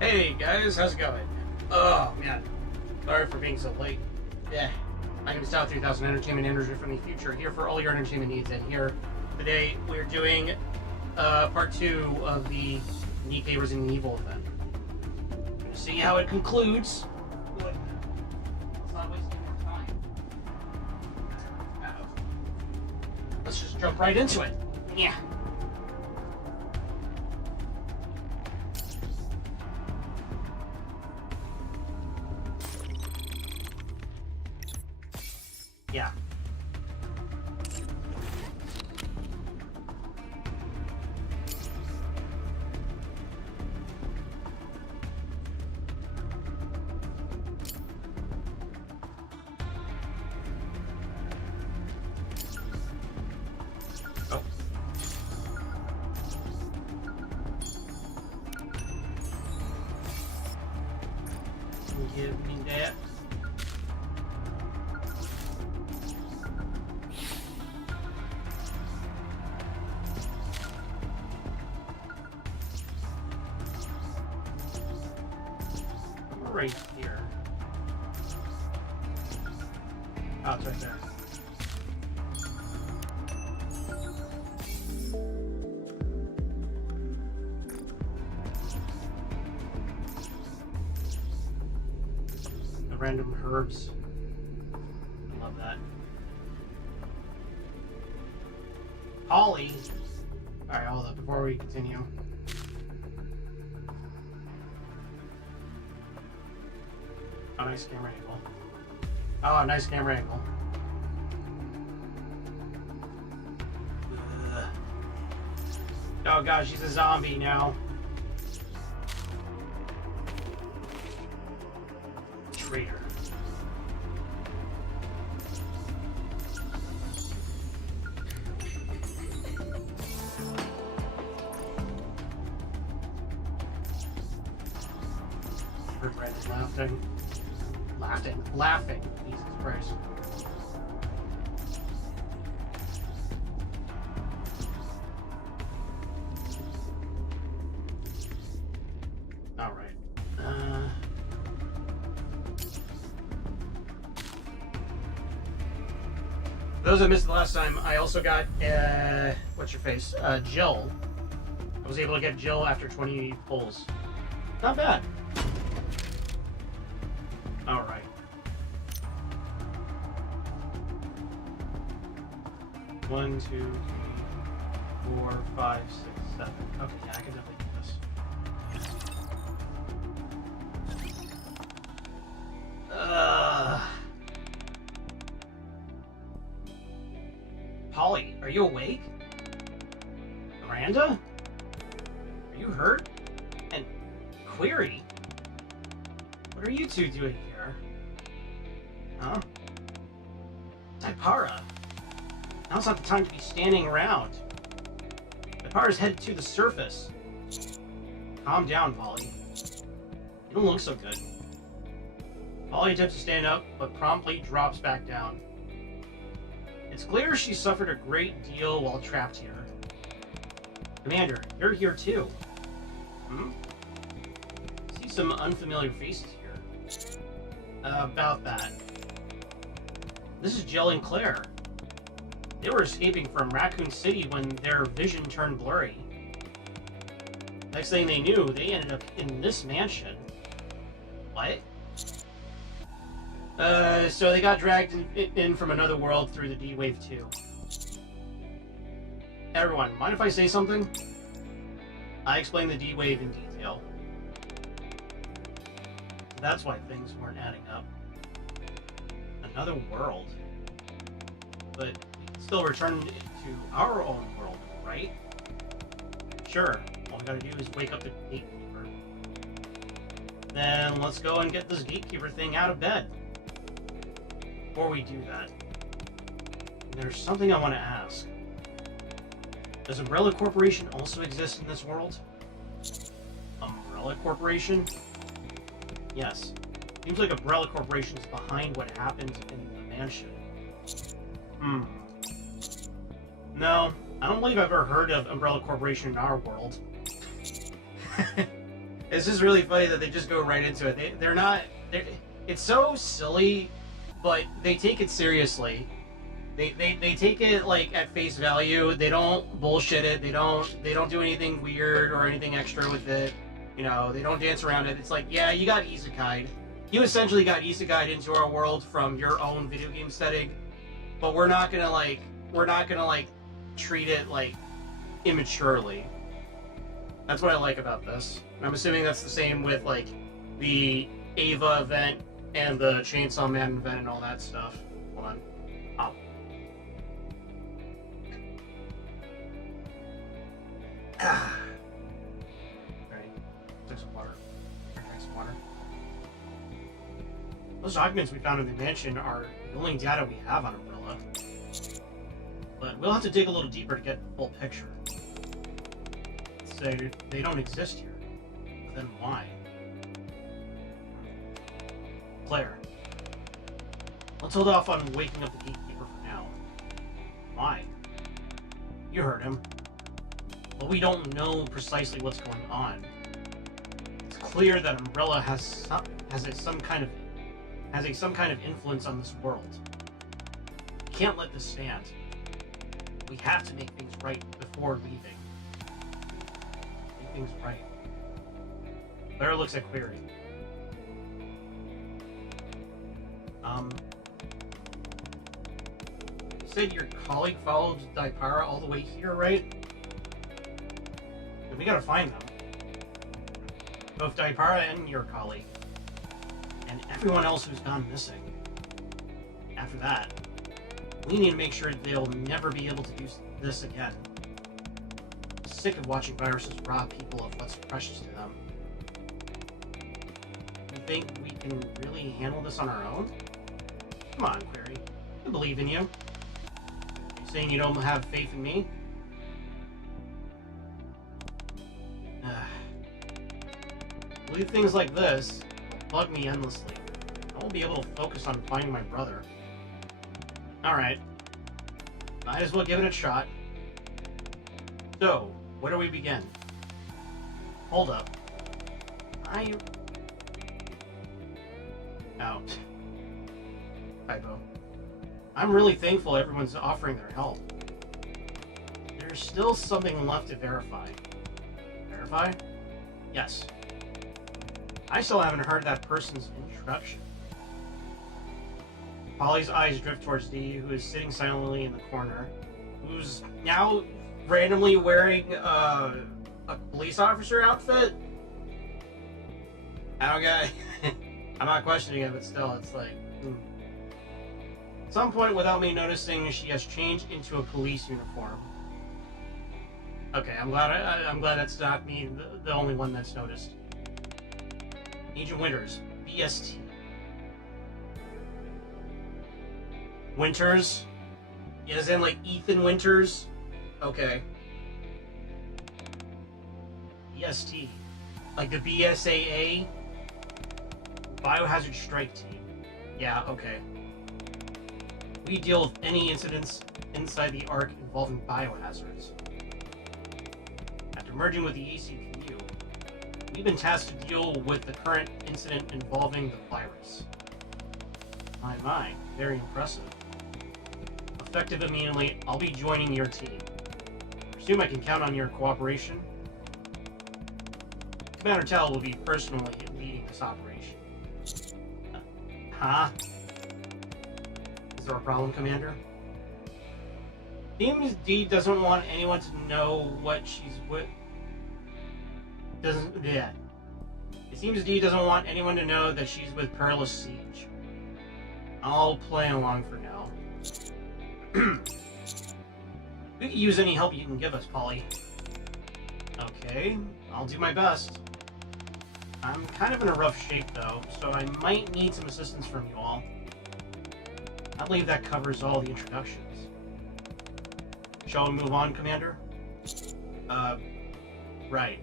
Hey guys, how's it going? Oh man, sorry for being so late. Yeah, my name is Tao 3000 Entertainment Energy from the future, here for all your entertainment needs. And here today we're doing part 2 of the NIKKE Resident Evil event. We're gonna see how it concludes. Let's not waste any more time. Let's just jump right into it. Yeah. Yeah. Oh. Give me that. Right here. Oh, it's right there. The random herbs. I love that. Holly. Alright, hold up before we continue. Oh, nice camera angle. Oh, nice camera angle. Ugh. Oh gosh, she's a zombie now. Traitor. Red is laughing. Laughing. Jesus Christ. All right. For those that missed the last time, I also got what's your face? Jill. I was able to get Jill after 20 pulls. Not bad. All right. One, 2, 3, 4, 5, 6, 7. Okay, yeah, I can definitely do this. Polly, are you awake? Miranda? Are you hurt? And Query? What are you two doing here? Huh? Typara? Now's not the time to be standing around. Typara's headed to the surface. Calm down, Polly. You don't look so good. Polly attempts to stand up, but promptly drops back down. It's clear she suffered a great deal while trapped here. Commander, you're here too. Hmm? I see some unfamiliar faces here. About that. This is Jill and Claire. They were escaping from Raccoon City when their vision turned blurry. Next thing they knew, they ended up in this mansion. What? So they got dragged in from another world through the D-Wave 2. Everyone, mind if I say something? I explained the D-Wave in detail. That's why things weren't adding up. Another world. But we can still return to our own world, right? Sure. All we gotta do is wake up the gatekeeper. Then let's go and get this gatekeeper thing out of bed. Before we do that, there's something I want to ask. Does Umbrella Corporation also exist in this world? Umbrella Corporation? Yes. Seems like Umbrella Corporation is behind what happened in the mansion. No, I don't believe I've ever heard of Umbrella Corporation in our world. It's just really funny that they just go right into it. They're not. It's so silly, but they take it seriously. They take it like at face value. They don't bullshit it. They don't do anything weird or anything extra with it. You know, they don't dance around it. It's like, yeah, you got isekai'd. You essentially got isekai'd into our world from your own video game setting, but we're not gonna treat it like immaturely. That's what I like about this. And I'm assuming that's the same with like the Ava event and the Chainsaw Man event and all that stuff. Hold on. Oh. Alright. Take some water. Drink some water. Those documents we found in the mansion are the only data we have on Umbrella. But we'll have to dig a little deeper to get the full picture. So they don't exist here. But then why? Claire. Let's hold off on waking up the gatekeeper for now. Why? You heard him. Well, we don't know precisely what's going on. It's clear that Umbrella has some kind of influence on this world. We can't let this stand. We have to make things right before leaving. Make things right. Claire looks at Query. You said your colleague followed Daipara all the way here, right? We gotta find them. Both Daipara and your colleague. And everyone else who's gone missing. After that, we need to make sure they'll never be able to do this again. I'm sick of watching viruses rob people of what's precious to them. You think we can really handle this on our own? Come on, Query. I believe in you. You saying you don't have faith in me? Believe things like this will bug me endlessly. I won't be able to focus on finding my brother. Alright. Might as well give it a shot. So, where do we begin? Hold up. Out. Typo. I'm really thankful everyone's offering their help. There's still something left to verify. Verify? Yes. I still haven't heard that person's introduction. Polly's eyes drift towards Dee, who is sitting silently in the corner, who's now randomly wearing a police officer outfit. I don't get it. I'm not questioning it, but still, it's like... At some point, without me noticing, she has changed into a police uniform. Okay, I'm glad that's not me, the only one that's noticed. Agent Winters, BST. Winters? Yeah, as in like Ethan Winters? Okay. BST. Like the BSAA? Biohazard Strike Team. Yeah, okay. We deal with any incidents inside the Ark involving biohazards. After merging with the ACPU, we've been tasked to deal with the current incident involving the virus. My, very impressive. Effective immediately, I'll be joining your team. Presume I can count on your cooperation? Commander Tell will be personally leading this operation. Huh? Is there a problem, Commander? Seems Dee doesn't want anyone to know what she's with. It seems Dee doesn't want anyone to know that she's with Perilous Siege. I'll play along for now. We could use any help you can give us, Polly. Okay, I'll do my best. I'm kind of in a rough shape, though, so I might need some assistance from you all. I believe that covers all the introductions. Shall we move on, Commander? Right.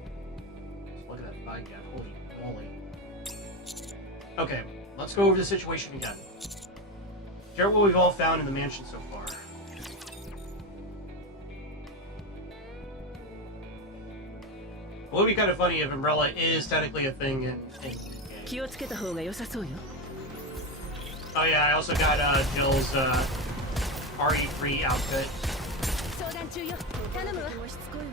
Look at that bike, holy moly. Okay, let's go over the situation again. Share what we've all found in the mansion so far. would be kind of funny if Umbrella is technically a thing in気をつけた方が良さそうよ。 Oh yeah, I also got Jill's RE3 outfit. 相談中よ。頼むわ。しつこいわね。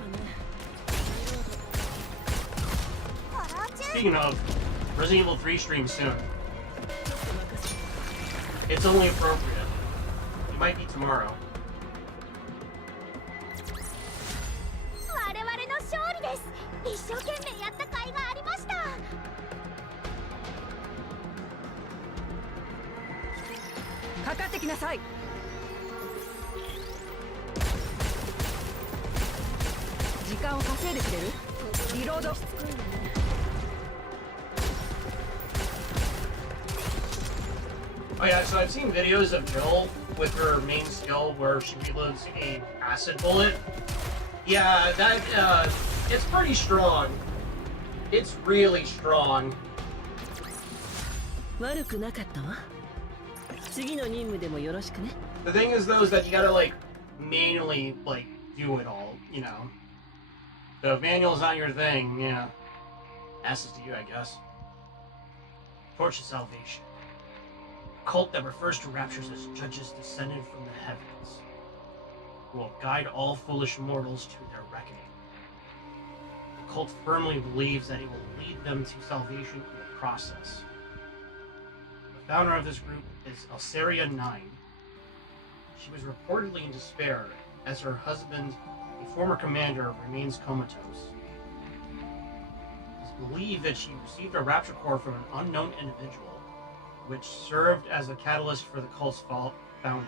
Speaking of, Resident Evil 3 stream soon. It's only appropriate. It might be tomorrow. 我々の勝利です。一生懸命やった甲斐がありました。かかってきなさい。時間を稼いでくれる？リロード。 Oh yeah, so I've seen videos of Jill with her main skill where she reloads a acid bullet. Yeah, that it's pretty strong. It's really strong. 悪くなかったわ。次の任務でもよろしくね。 The thing is though is that you gotta like manually like do it all, you know. So if manual's not your thing, yeah. Asses to you, I guess. Torch of Salvation. Cult that refers to raptures as judges descended from the heavens, who will guide all foolish mortals to their reckoning. The cult firmly believes that it will lead them to salvation in the process. The founder of this group is Alceria 9. She was reportedly in despair as her husband, a former commander, remains comatose. It is believed that she received a rapture core from an unknown individual, which served as a catalyst for the cult's founding,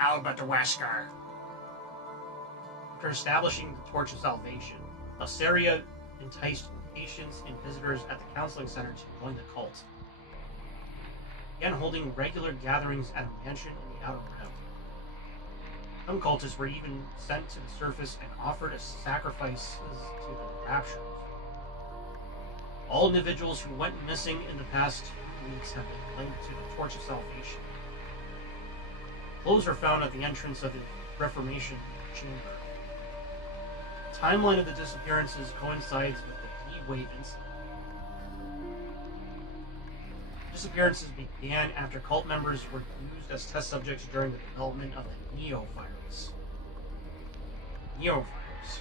Alberto Wesker. After establishing the Torch of Salvation, Alceria enticed patients and visitors at the counseling center to join the cult, began holding regular gatherings at a mansion in the Outer Rim. Some cultists were even sent to the surface and offered as sacrifices to the raptures. All individuals who went missing in the past weeks have been linked to the Torch of Salvation. Clothes are found at the entrance of the Reformation Chamber. The timeline of the disappearances coincides with the D-Wave incident. Disappearances began after cult members were used as test subjects during the development of the Neo-virus. Neo-virus.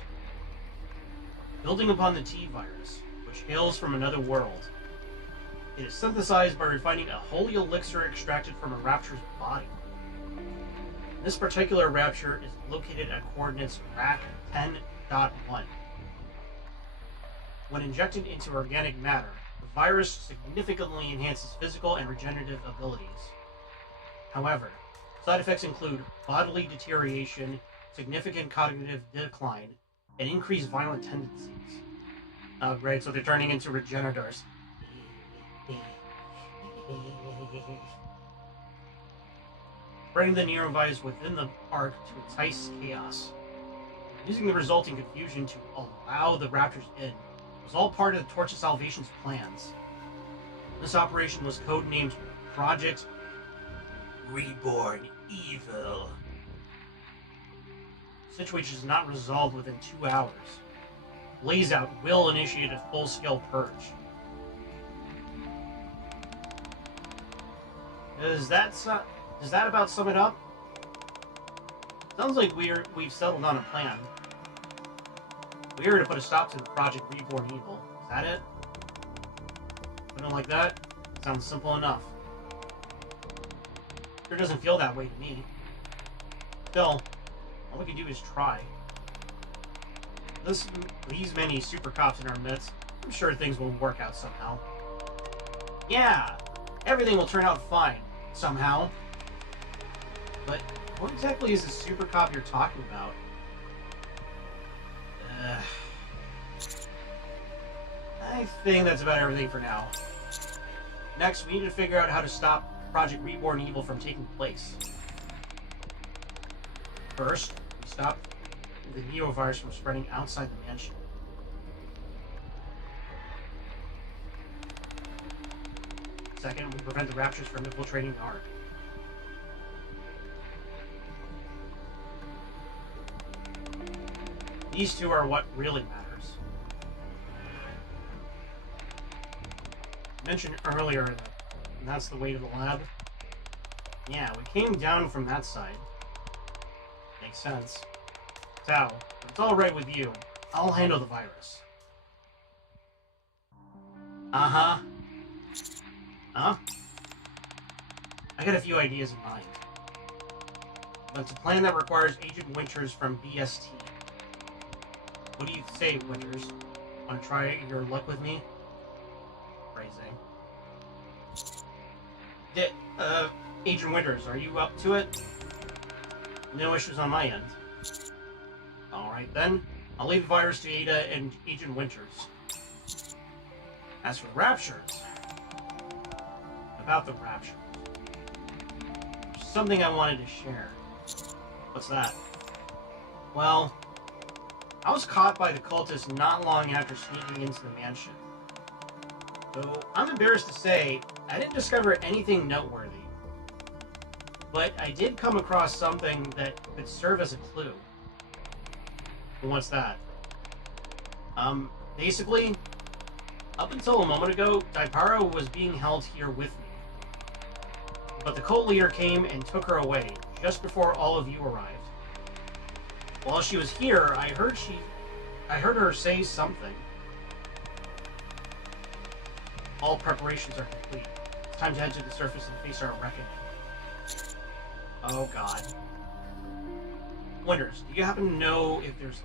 Building upon the T-virus, which hails from another world, it is synthesized by refining a holy elixir extracted from a rapture's body. This particular rapture is located at coordinates RAC 10.1. When injected into organic matter, the virus significantly enhances physical and regenerative abilities. However, side effects include bodily deterioration, significant cognitive decline, and increased violent tendencies. Oh, great, so they're turning into regenerators. Spreading the Neovirus within the Ark to entice chaos. Using the resulting confusion to allow the Raptors in was all part of the Torch of Salvation's plans. This operation was codenamed Project Reborn Evil. The situation is not resolved within 2 hours. Blazeout will initiate a full-scale purge. Does that about sum it up? Sounds like we've settled on a plan. We're to put a stop to the Project Reborn Evil. Is that it? Something like that? Sounds simple enough. Sure doesn't feel that way to me. Still, all we can do is try. These many super cops in our midst, I'm sure things will work out somehow. Yeah, everything will turn out fine, somehow. But what exactly is the super cop you're talking about? I think that's about everything for now. Next, we need to figure out how to stop Project Reborn Evil from taking place. First, we stop the Neovirus from spreading outside the mansion. Second, we prevent the Raptors from infiltrating the Ark. These two are what really matters. I mentioned earlier that that's the way to the lab. Yeah, we came down from that side. Makes sense. Tao, if it's alright with you, I'll handle the virus. Uh-huh. Huh? I got a few ideas in mind. But it's a plan that requires Agent Winters from BST. What do you say, Winters? Want to try your luck with me? Phrasing. Agent Winters, are you up to it? No issues on my end. Alright then, I'll leave the virus to Ada and Agent Winters. As for the raptures... About the raptures... There's something I wanted to share. What's that? Well, I was caught by the cultists not long after sneaking into the mansion. Though I'm embarrassed to say, I didn't discover anything noteworthy. But I did come across something that could serve as a clue. And what's that? Basically, up until a moment ago, Daipara was being held here with me. But the cult leader came and took her away, just before all of you arrived. While she was here, I heard her say something. All preparations are complete. It's time to head to the surface and face our reckoning. Oh god. Wonders, do you happen to know if there's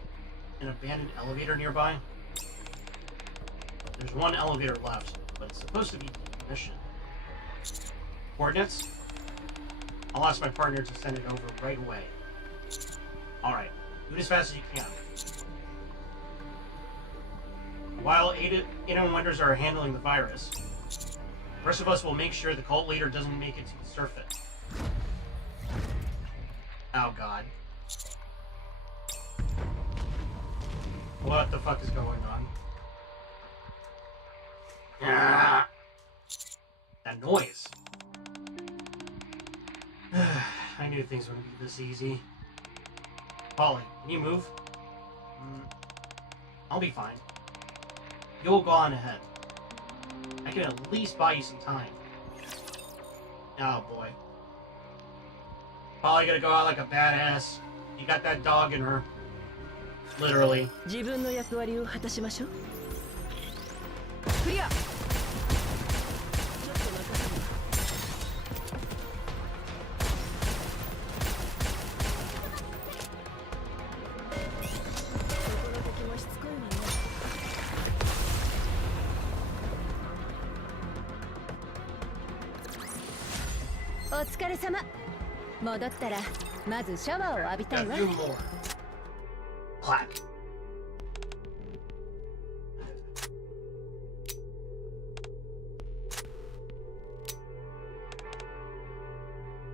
an abandoned elevator nearby? There's one elevator left, but it's supposed to be decommissioned. Coordinates? I'll ask my partner to send it over right away. Alright, do it as fast as you can. While Ada and Wonders are handling the virus, the rest of us will make sure the cult leader doesn't make it to the surface. Oh god. What the fuck is going on? Ah! That noise. I knew things wouldn't be this easy. Polly, can you move? I'll be fine. You'll go on ahead. I can at least buy you some time. Oh boy. Polly gotta go out like a badass. You got that dog in her. Literally. 自分の役割を果たしましょう。クリア。ちょっと任せて。この敵もしつこいわね。お疲れ様。戻ったらまずシャワーを浴びたいわ。Clack.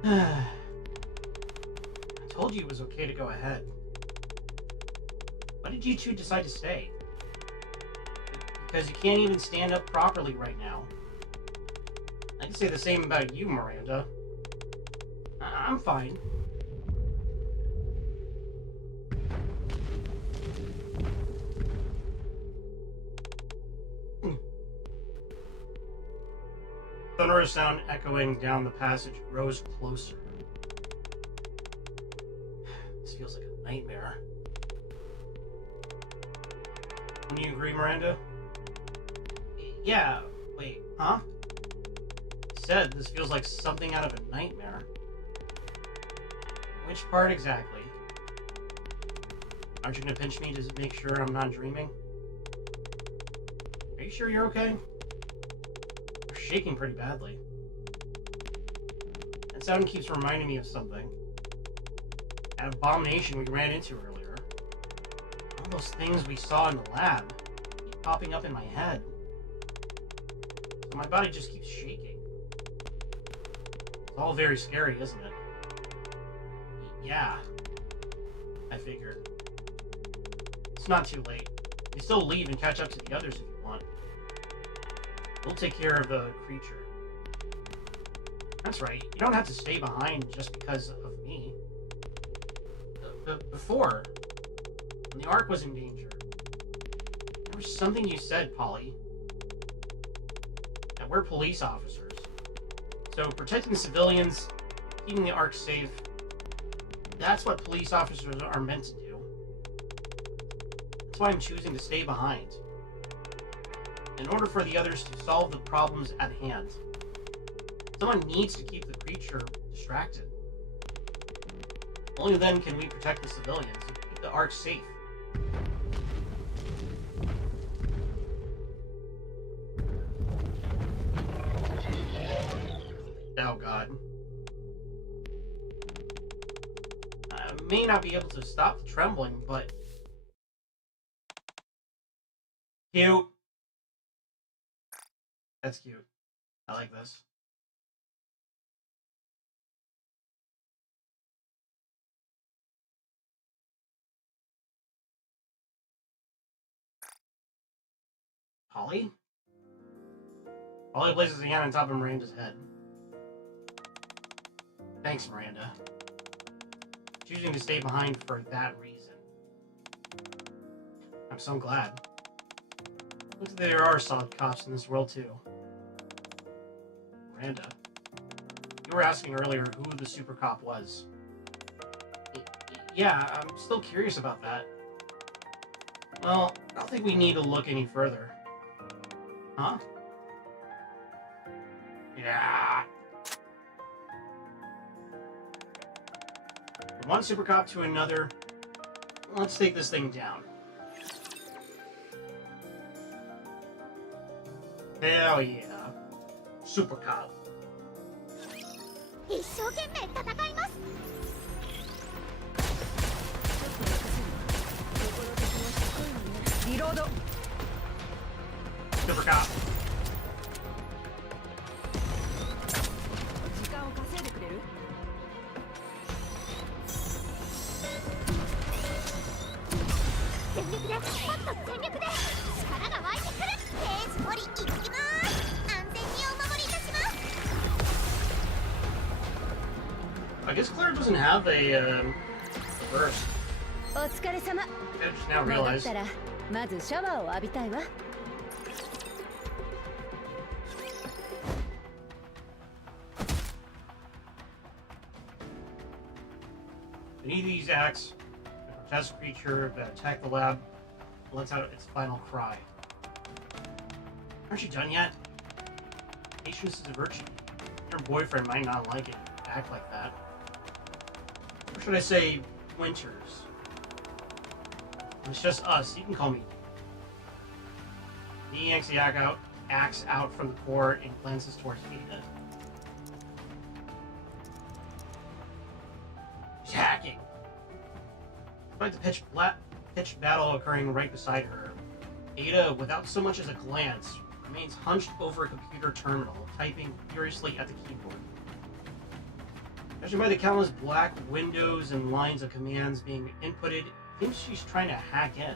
I told you it was okay to go ahead. Why did you two decide to stay? Because you can't even stand up properly right now. I can say the same about you, Miranda. I'm fine. Thunderous sound echoing down the passage rose closer. This feels like a nightmare. Wouldn't you agree, Miranda? Yeah, wait, huh? Said this feels like something out of a nightmare. Which part exactly? Aren't you gonna pinch me to make sure I'm not dreaming? Are you sure you're okay? You're shaking pretty badly. That sound keeps reminding me of something. That abomination we ran into earlier. All those things we saw in the lab keep popping up in my head. So my body just keeps shaking. It's all very scary, isn't it? Yeah, I figured. It's not too late. You can still leave and catch up to the others if you want. We'll take care of the creature. That's right, you don't have to stay behind just because of me. Before, when the Ark was in danger, there was something you said, Polly. And we're police officers. So protecting civilians, keeping the Ark safe, that's what police officers are meant to do. That's why I'm choosing to stay behind. In order for the others to solve the problems at hand. Someone needs to keep the creature distracted. Only then can we protect the civilians and keep the Ark safe. Oh god. I may not be able to stop the trembling, but... Cute. That's cute. I like this. Polly? Polly places a hand on top of Miranda's head. Thanks, Miranda. Choosing to stay behind for that reason. I'm so glad. Looks like there are solid cops in this world, too. Miranda, you were asking earlier who the super cop was. Yeah, I'm still curious about that. Well, I don't think we need to look any further. Huh? Yeah. From one super cop to another, let's take this thing down. Hell yeah. Super cop. 一生懸命戦います。リロード。 Super cop. 時間を稼いでくれる？全力で、もっと全力で、力が湧いてくる。ページ掘り行きます。安全にお守りいたします。 I guess Claire doesn't have a burst. お疲れ様。 I just now 戻っ realized. たらまずシャワーを浴びたいわ。 Beneath these acts, a grotesque creature that attacked the lab lets out its final cry. Aren't you done yet? Patience is a virtue. Your boyfriend might not like it if you act like that. Or should I say, Winters? It's just us. You can call me. He yanks the axe out from the core and glances towards Ada. She's hacking. Despite the pitched battle occurring right beside her, Ada, without so much as a glance, remains hunched over a computer terminal, typing furiously at the keyboard. Judging by the countless black windows and lines of commands being inputted, I think she's trying to hack in.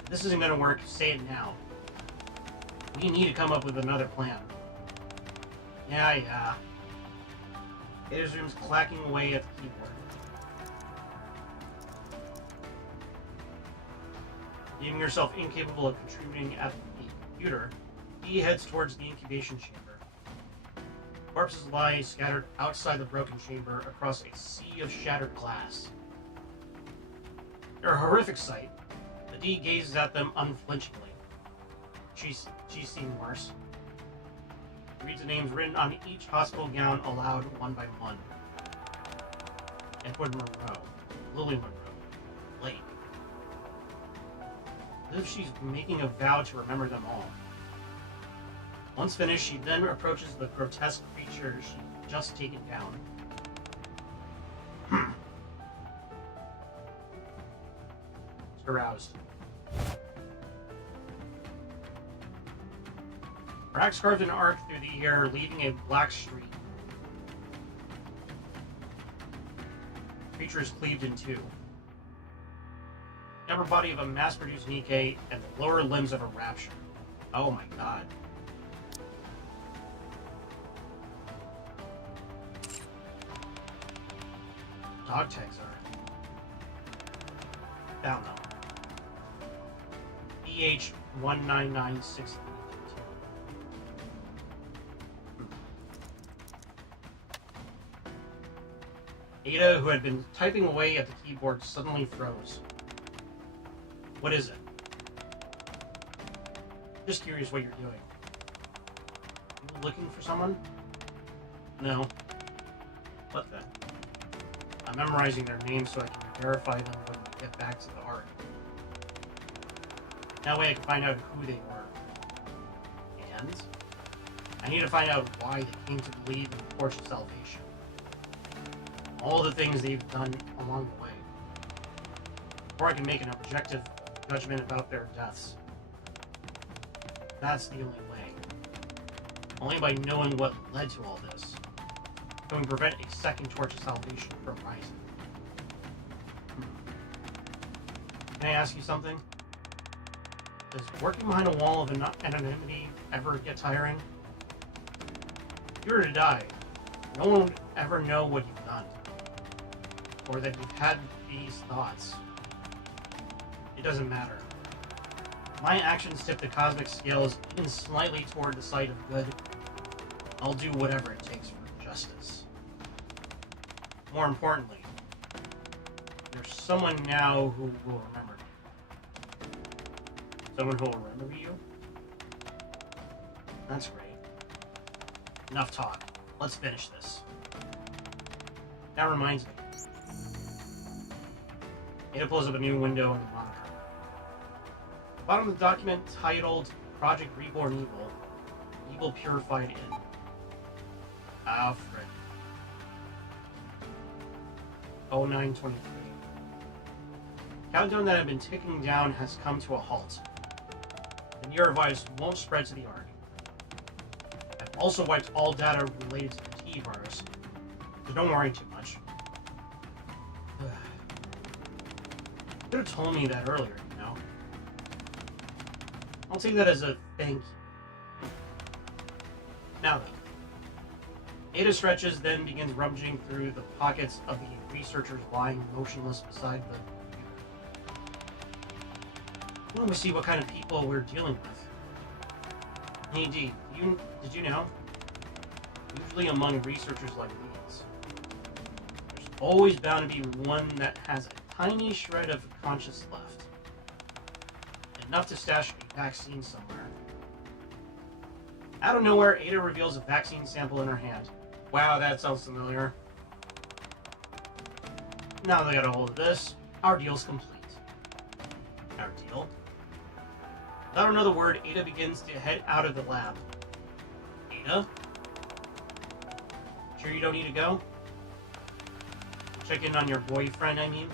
If this isn't going to work, say it now. We need to come up with another plan. Yeah. It resumes clacking away at the keyboard. Deeming herself incapable of contributing at the computer, he heads towards the incubation chamber. Corpses lie scattered outside the broken chamber across a sea of shattered glass. They're a horrific sight. The D gazes at them unflinchingly. She's seen worse. Reads the names written on each hospital gown aloud one by one. Edward Monroe, Lily Monroe, Blake. As if she's making a vow to remember them all. Once finished, she then approaches the grotesque creature she'd just taken down. She's aroused. Her axe carved an arc through the air, leaving a black streak. The creature is cleaved in two. The upper body of a mass-produced NIKKE and the lower limbs of a rapture. Oh my god. Dog tags are. Found them. EH-19963. Ada, who had been typing away at the keyboard, suddenly froze. What is it? Just curious what you're doing. You looking for someone? No. What then? I'm memorizing their names so I can verify them when we get back to the Ark. That way I can find out who they were. And I need to find out why they came to believe in the Torch of Salvation. All the things they've done along the way. Before I can make an objective judgment about their deaths. That's the only way. Only by knowing what led to all this can we prevent a second Torch of Salvation from rising. Can I ask you something? Does working behind a wall of anonymity ever get tiring? If you were to die, no one would ever know what you've done. Or that you've had these thoughts. It doesn't matter. If my actions tip the cosmic scales even slightly toward the side of good, I'll do whatever it takes for justice. More importantly, there's someone now who will remember me. Someone who will remember you? That's great. Enough talk. Let's finish this. That reminds me. Ada pulls up a new window in the monitor. Bottom of the document titled Project Reborn Evil. Evil Purified in. Alfred. 0923. Countdown that had been ticking down has come to a halt. The neurovirus won't spread to the Ark. I've also wiped all data related to the T-virus, so don't worry too much. You could have told me that earlier, you know? I'll take that as a thank you. Now then. Ada stretches, then begins rummaging through the pockets of the researchers lying motionless beside the computer. Let me see what kind of people we're dealing with. Indeed, did you know? Usually among researchers like these, there's always bound to be one that has a tiny shred of conscience left. Enough to stash a vaccine somewhere. Out of nowhere, Ada reveals a vaccine sample in her hand. Wow, that sounds familiar. Now that I got a hold of this, our deal's complete. Our deal? Without another word, Ada begins to head out of the lab. Ada? Sure you don't need to go? Check in on your boyfriend, I mean?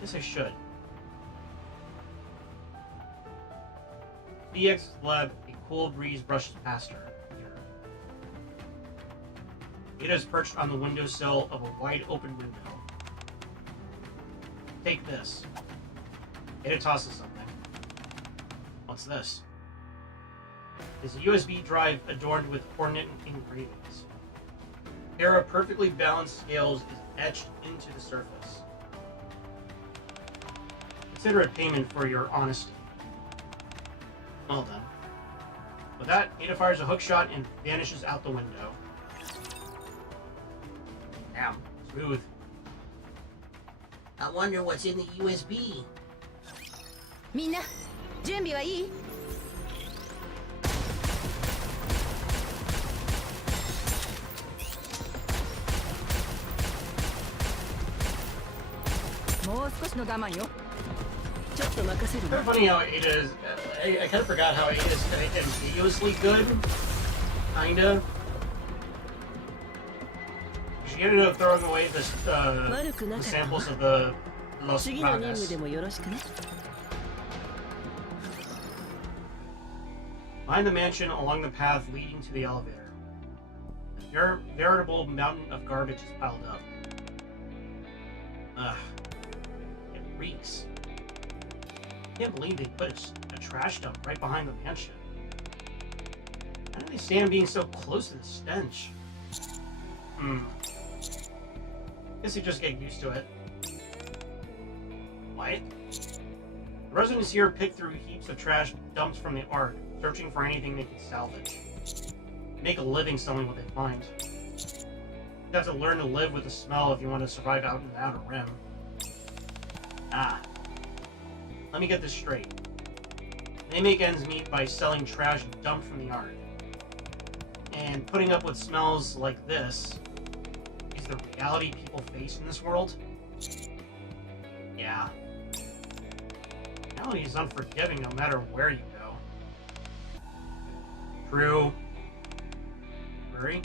Guess I should. DX's lab, a cool breeze brushes past her. Ada is perched on the windowsill of a wide-open window. Take this. Ada tosses something. What's this? It's a USB drive adorned with ornate engravings. A pair of perfectly balanced scales is etched into the surface. Consider it payment for your honesty. Well done. With that, Ada fires a hook shot and vanishes out the window. Damn, smooth. I wonder what's in the USB. みんな準備はいい？もう少しの我慢よ。ちょっと任せる。Kind of funny how Ada is. I kind of forgot how Ada is kind of ambiguously good. Kinda. She ended up throwing away the samples of the Los Plagas. Behind the mansion, along the path leading to the elevator, a veritable mountain of garbage is piled up. Ugh. It reeks. I can't believe they put a trash dump right behind the mansion. How do they stand being so close to the stench? Guess you just get used to it. What? The residents here pick through heaps of trash dumped from the Ark, searching for anything they can salvage. Make a living selling what they find. You have to learn to live with the smell if you want to survive out in the Outer Rim. Ah. Let me get this straight. They make ends meet by selling trash dumped from the yard. And putting up with smells like this is the reality people face in this world? Yeah. Reality is unforgiving no matter where you go. True. Hurry.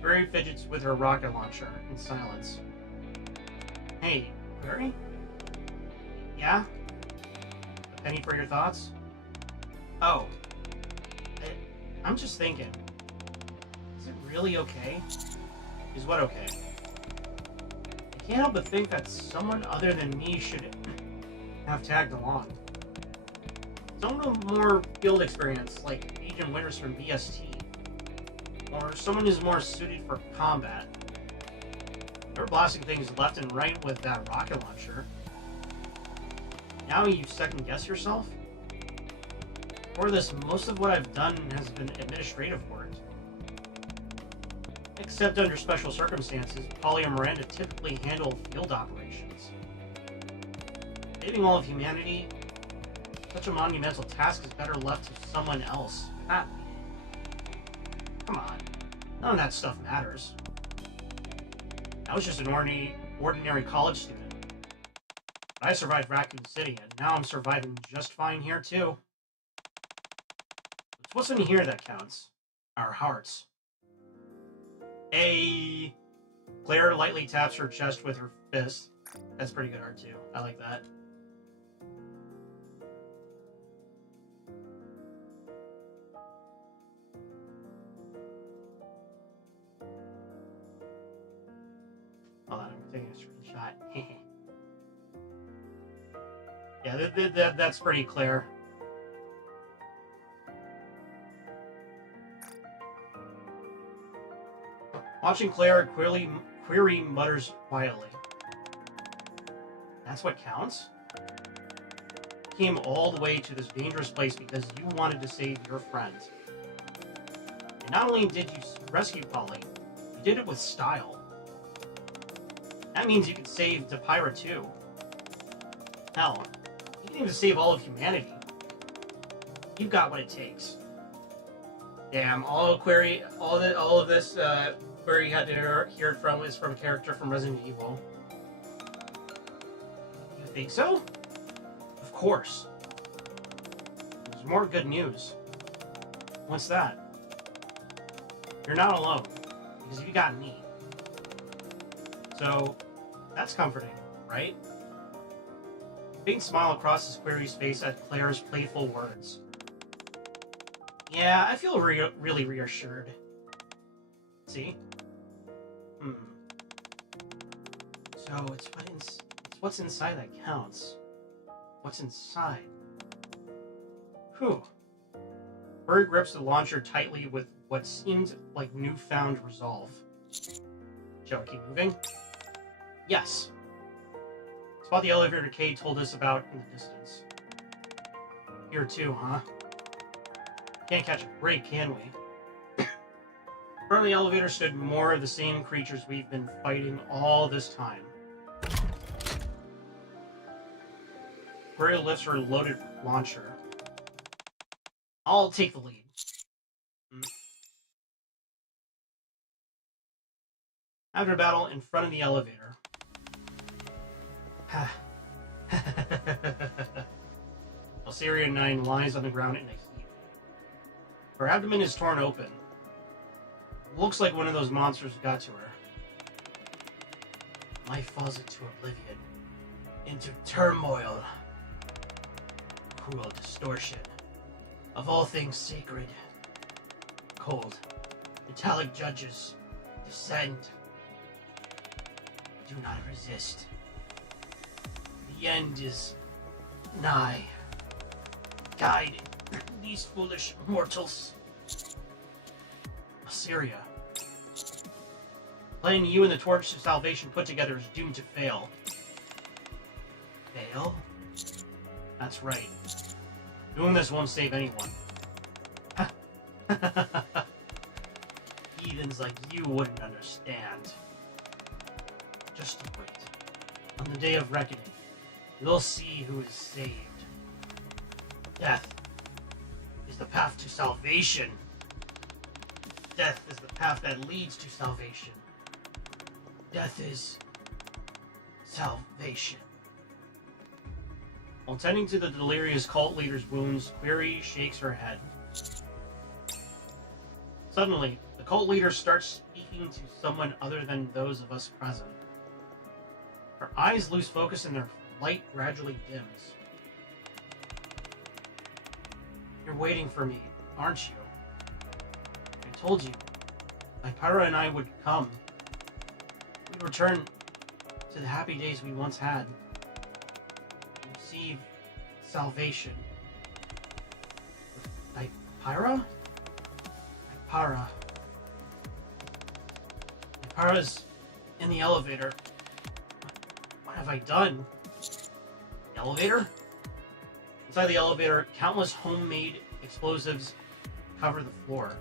Query fidgets with her rocket launcher in silence. Hey, Query? Yeah? A penny for your thoughts? Oh. I'm just thinking. Is it really okay? Is what okay? I can't help but think that someone other than me should have tagged along. Someone with more field experience, like Agent Winters from BST. Or someone who's more suited for combat. You're blasting things left and right with that rocket launcher. Now you second guess yourself? For this, most of what I've done has been administrative work. Except under special circumstances, Polly and Miranda typically handle field operations. Saving all of humanity, such a monumental task is better left to someone else, not me. Come on, none of that stuff matters. I was just an ordinary college student. I survived Raccoon City, and now I'm surviving just fine here, too. It's what's in here that counts. Our hearts. Hey! Claire lightly taps her chest with her fist. That's pretty good art, too. I like that. Hold on, I'm taking a screenshot. Yeah, that's pretty clear. Watching Claire, Query mutters quietly. That's what counts? You came all the way to this dangerous place because you wanted to save your friend. And not only did you rescue Polly, you did it with style. That means you can save Depyra too. Hell, you can even save all of humanity. You've got what it takes. Damn, all of this Query had to hear it from is from a character from Resident Evil. You think so? Of course. There's more good news. What's that? You're not alone, because you got me. So, that's comforting, right? A faint smile crosses Query's face at Claire's playful words. Yeah, I feel really reassured. See? So, it's what's inside that counts. What's inside? Whew. Bird grips the launcher tightly with what seemed like newfound resolve. Shall we keep moving? Yes. Spot the elevator Kay told us about in the distance. Here too, huh? Can't catch a break, can we? In front of the elevator stood more of the same creatures we've been fighting all this time. Query lifts her loaded launcher. I'll take the lead. After battle in front of the elevator. Alceria 9 lies on the ground in a heap. Her abdomen is torn open. Looks like one of those monsters got to her. Life falls into oblivion, into turmoil, cruel distortion of all things sacred. Cold, metallic judges descend. Do not resist. The end is nigh. Guide these foolish mortals. Assyria. Plan you and the Torch of Salvation put together is doomed to fail. Fail? That's right. Doing this won't save anyone. He heathens like you wouldn't understand. Just wait. On the day of reckoning, you'll see who is saved. Death is the path to salvation. Death is the path that leads to salvation. Death is salvation. While tending to the delirious cult leader's wounds, Query shakes her head. Suddenly, the cult leader starts speaking to someone other than those of us present. Her eyes lose focus and their light gradually dims. You're waiting for me, aren't you? I told you, Ipira and I would come. We'd return to the happy days we once had. Receive salvation. Ipira? Ipira. Ipira's in the elevator. What have I done? The elevator? Inside the elevator, countless homemade explosives cover the floor.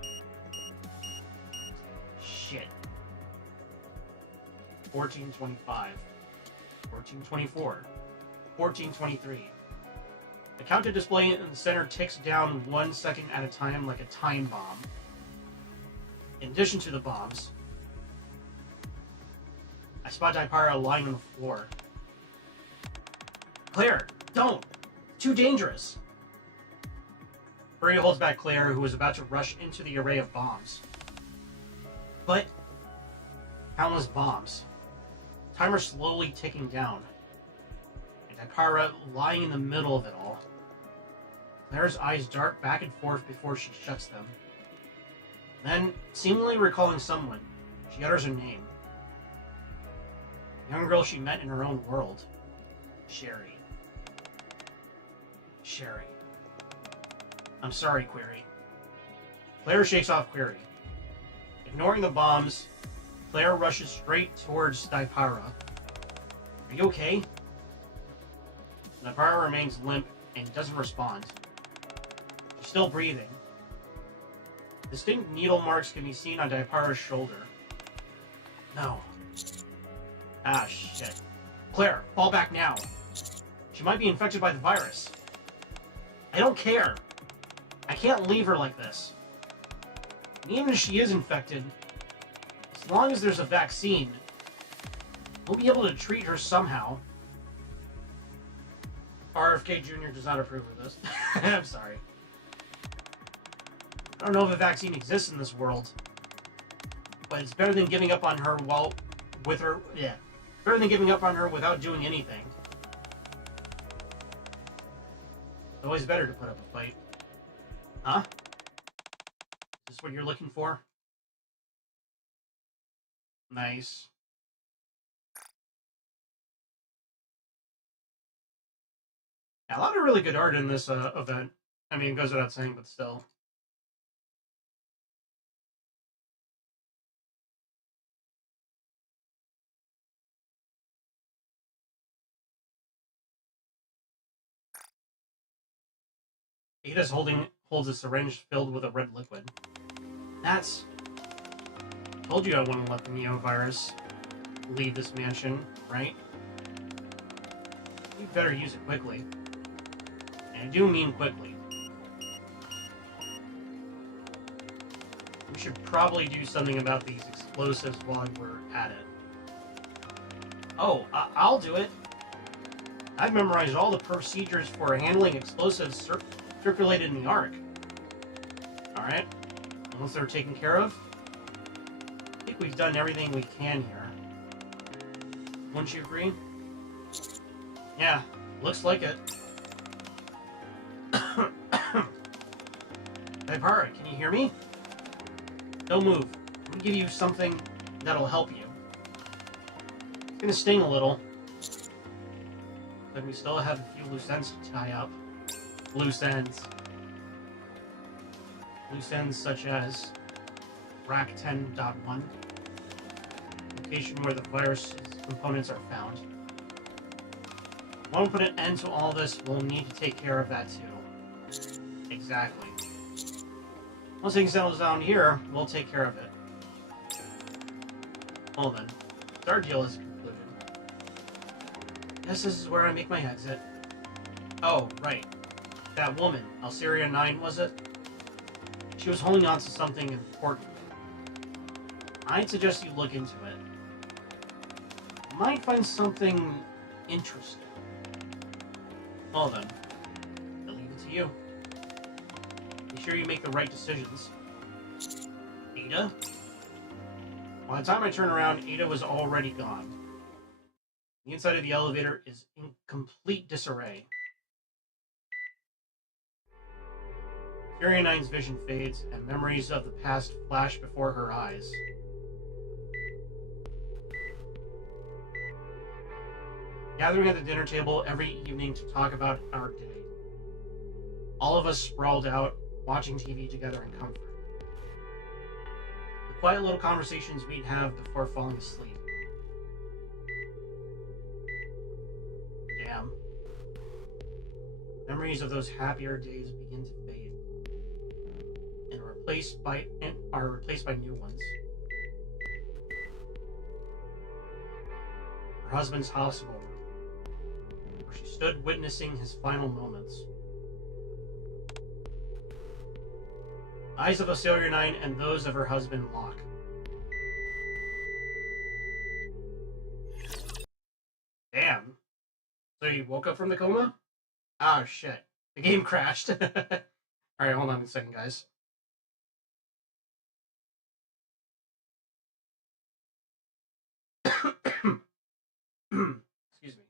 Shit. 1425. 1424. 1423. The counter display in the center ticks down 1 second at a time like a time bomb. In addition to the bombs, I spot Ipira lying on the floor. Claire, don't! Too dangerous! Brady holds back Claire, who is about to rush into the array of bombs. But countless bombs. Timer slowly ticking down. And Ipira lying in the middle of it all. Claire's eyes dart back and forth before she shuts them. Then, seemingly recalling someone, she utters her name. The young girl she met in her own world. Sherry. Sherry. I'm sorry, Query. Claire shakes off Query. Ignoring the bombs, Claire rushes straight towards Ipira. Are you okay? Ipira remains limp and doesn't respond. She's still breathing. Distinct needle marks can be seen on Ipira's shoulder. No. Ah, shit. Claire, fall back now. She might be infected by the virus. I don't care. I can't leave her like this. And even if she is infected, as long as there's a vaccine, we'll be able to treat her somehow. RFK Jr. does not approve of this. I'm sorry. I don't know if a vaccine exists in this world, but it's better than giving up on her better than giving up on her without doing anything. It's always better to put up a fight. Huh? Is this what you're looking for? Nice. Yeah, a lot of really good art in this event. I mean, it goes without saying, but still. Ada's holds a syringe filled with a red liquid. That's... Told you I wouldn't let the Neovirus leave this mansion, right? You better use it quickly. And I do mean quickly. We should probably do something about these explosives while we're at it. Oh, I'll do it. I've memorized all the procedures for handling explosives circulated in the Ark. Alright. Once they're taken care of, I think we've done everything we can here. Wouldn't you agree? Yeah, looks like it. Ipira, can you hear me? Don't move. Let me give you something that'll help you. It's gonna sting a little, but we still have a few loose ends to tie up. Loose ends. Loose ends such as Rack 10.1, location where the virus components are found. Want to put an end to all this, we'll need to take care of that too. Exactly. Once things settles down here, we'll take care of it. Well then, our deal is concluded. Guess this is where I make my exit. Oh, right. That woman, Alceria 9, was it? She was holding on to something important. I'd suggest you look into it. You might find something interesting. Well then, I'll leave it to you. Be sure you make the right decisions. Ada? By the time I turn around, Ada was already gone. The inside of the elevator is in complete disarray. Fury 9's vision fades, and memories of the past flash before her eyes. Gathering at the dinner table every evening to talk about our day. All of us sprawled out, watching TV together in comfort. The quiet little conversations we'd have before falling asleep. Damn. Memories of those happier days begin to fade, and are replaced by new ones. Her husband's hospital room, where she stood witnessing his final moments. Eyes of Australia 9 and those of her husband lock. Damn. So you woke up from the coma? Oh shit. The game crashed. Alright, hold on a second, guys. Excuse me.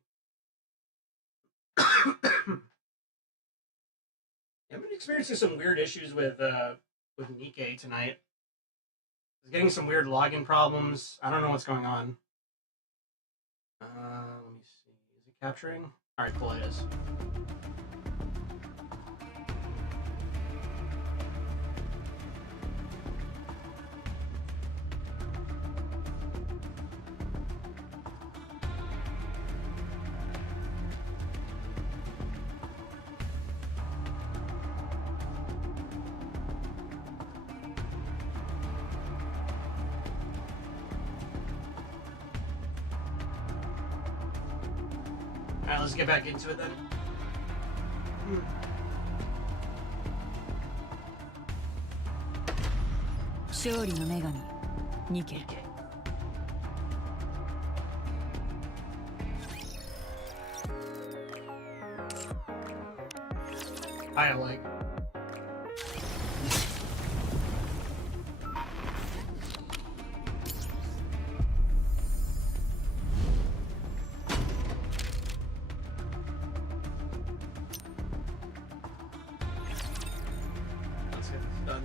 I've been experiencing some weird issues with NIKKE tonight. I was getting some weird login problems. I don't know what's going on. Let me see. Is it capturing? Alright, cool, it is. Alright, let's get back into it then. I like. Let's get this done.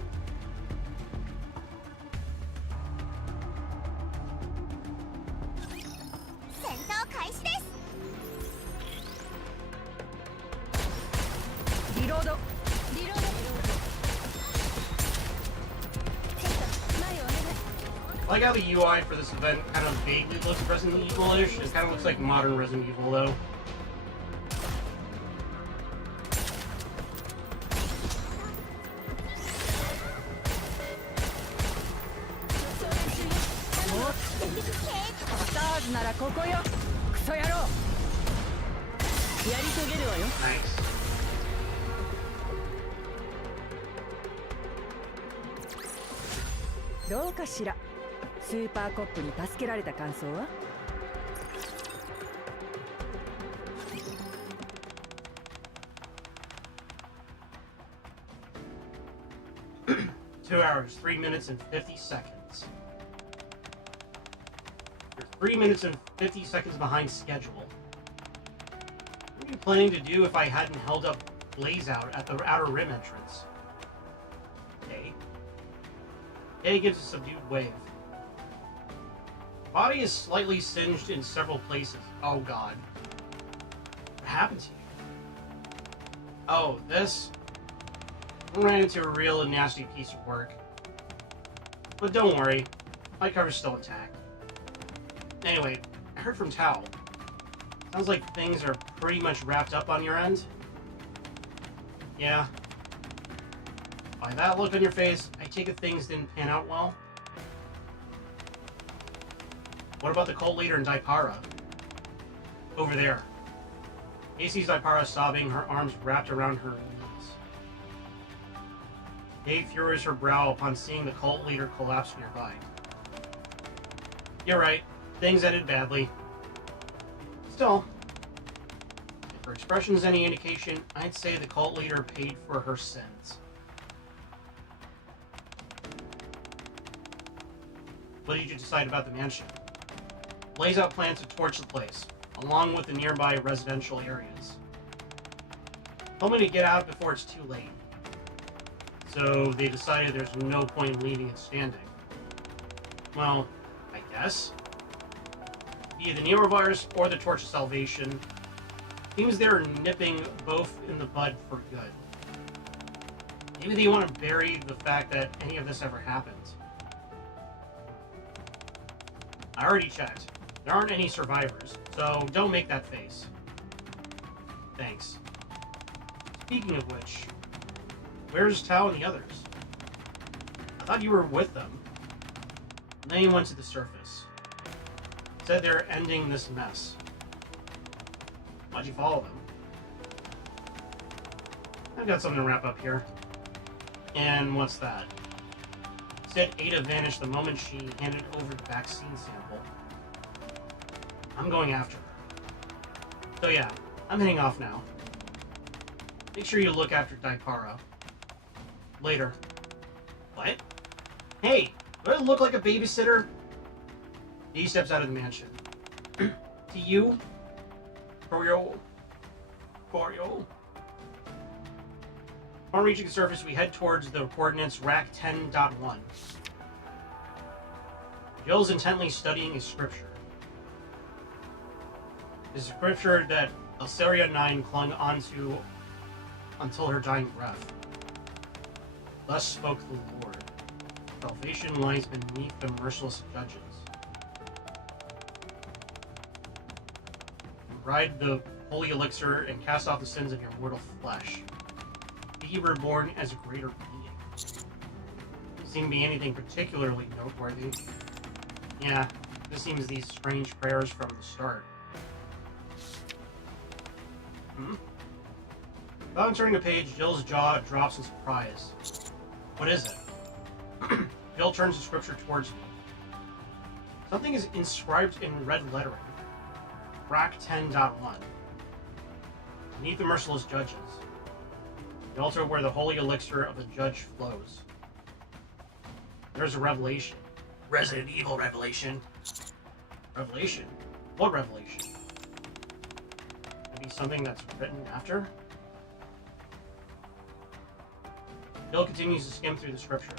I like how the UI for this event kind of vaguely looks Resident Evil-ish. It kind of looks like modern Resident Evil, though. Nice.どうかしら。スーパーコップに助けられた感想は？2 hours, 3 minutes, and 50 seconds. You're 3 minutes and 50 seconds behind schedule. What are you planning to do if I hadn't held up Blaze out at the Outer Rim entrance? Okay. A gives a subdued wave. Body is slightly singed in several places. Oh god. What happened to you? Oh, this? I ran into a real nasty piece of work. But don't worry, my cover's still intact. Anyway, I heard from Tao. Sounds like things are pretty much wrapped up on your end. Yeah. By that look on your face, I take it things didn't pan out well. What about the cult leader and Daipara? Over there. Kay sees Daipara sobbing, her arms wrapped around her knees. Kay furrows her brow upon seeing the cult leader collapse nearby. You're right. Things ended badly. Still, if her expression is any indication, I'd say the cult leader paid for her sins. What did you decide about the mansion? Lays out plans to torch the place, along with the nearby residential areas. Told me to get out before it's too late. So they decided there's no point in leaving it standing. Well, I guess. Be it the Neurovirus or the Torch of Salvation, seems they're nipping both in the bud for good. Maybe they want to bury the fact that any of this ever happened. I already checked. There aren't any survivors, so don't make that face. Thanks. Speaking of which, where's Tao and the others? I thought you were with them. And then you went to the surface. Said they're ending this mess. Why'd you follow them? I've got something to wrap up here. And what's that? Said Ada vanished the moment she handed over the vaccine sample. I'm going after her. So yeah, I'm heading off now. Make sure you look after Daipara. Later. What? Hey, do I look like a babysitter? He steps out of the mansion. To you? For you? Upon reaching the surface, we head towards the coordinates Rack 10.1. Jill's intently studying a scripture. It's a scripture that Elsaria 9 clung onto until her dying breath. Thus spoke the Lord. Salvation lies beneath the merciless judges. Ride the holy elixir and cast off the sins of your mortal flesh. Be reborn as a greater being. Doesn't seem to be anything particularly noteworthy. Yeah, this seems these strange prayers from the start. Without turning a page, Jill's jaw drops in surprise. What is it? Jill turns the scripture towards me. Something is inscribed in red lettering. Rack 10.1. Beneath the merciless judges. The altar where the holy elixir of the judge flows. There's a revelation. Resident Evil revelation. Revelation? What revelation? Maybe something that's written after? Bill continues to skim through the scripture.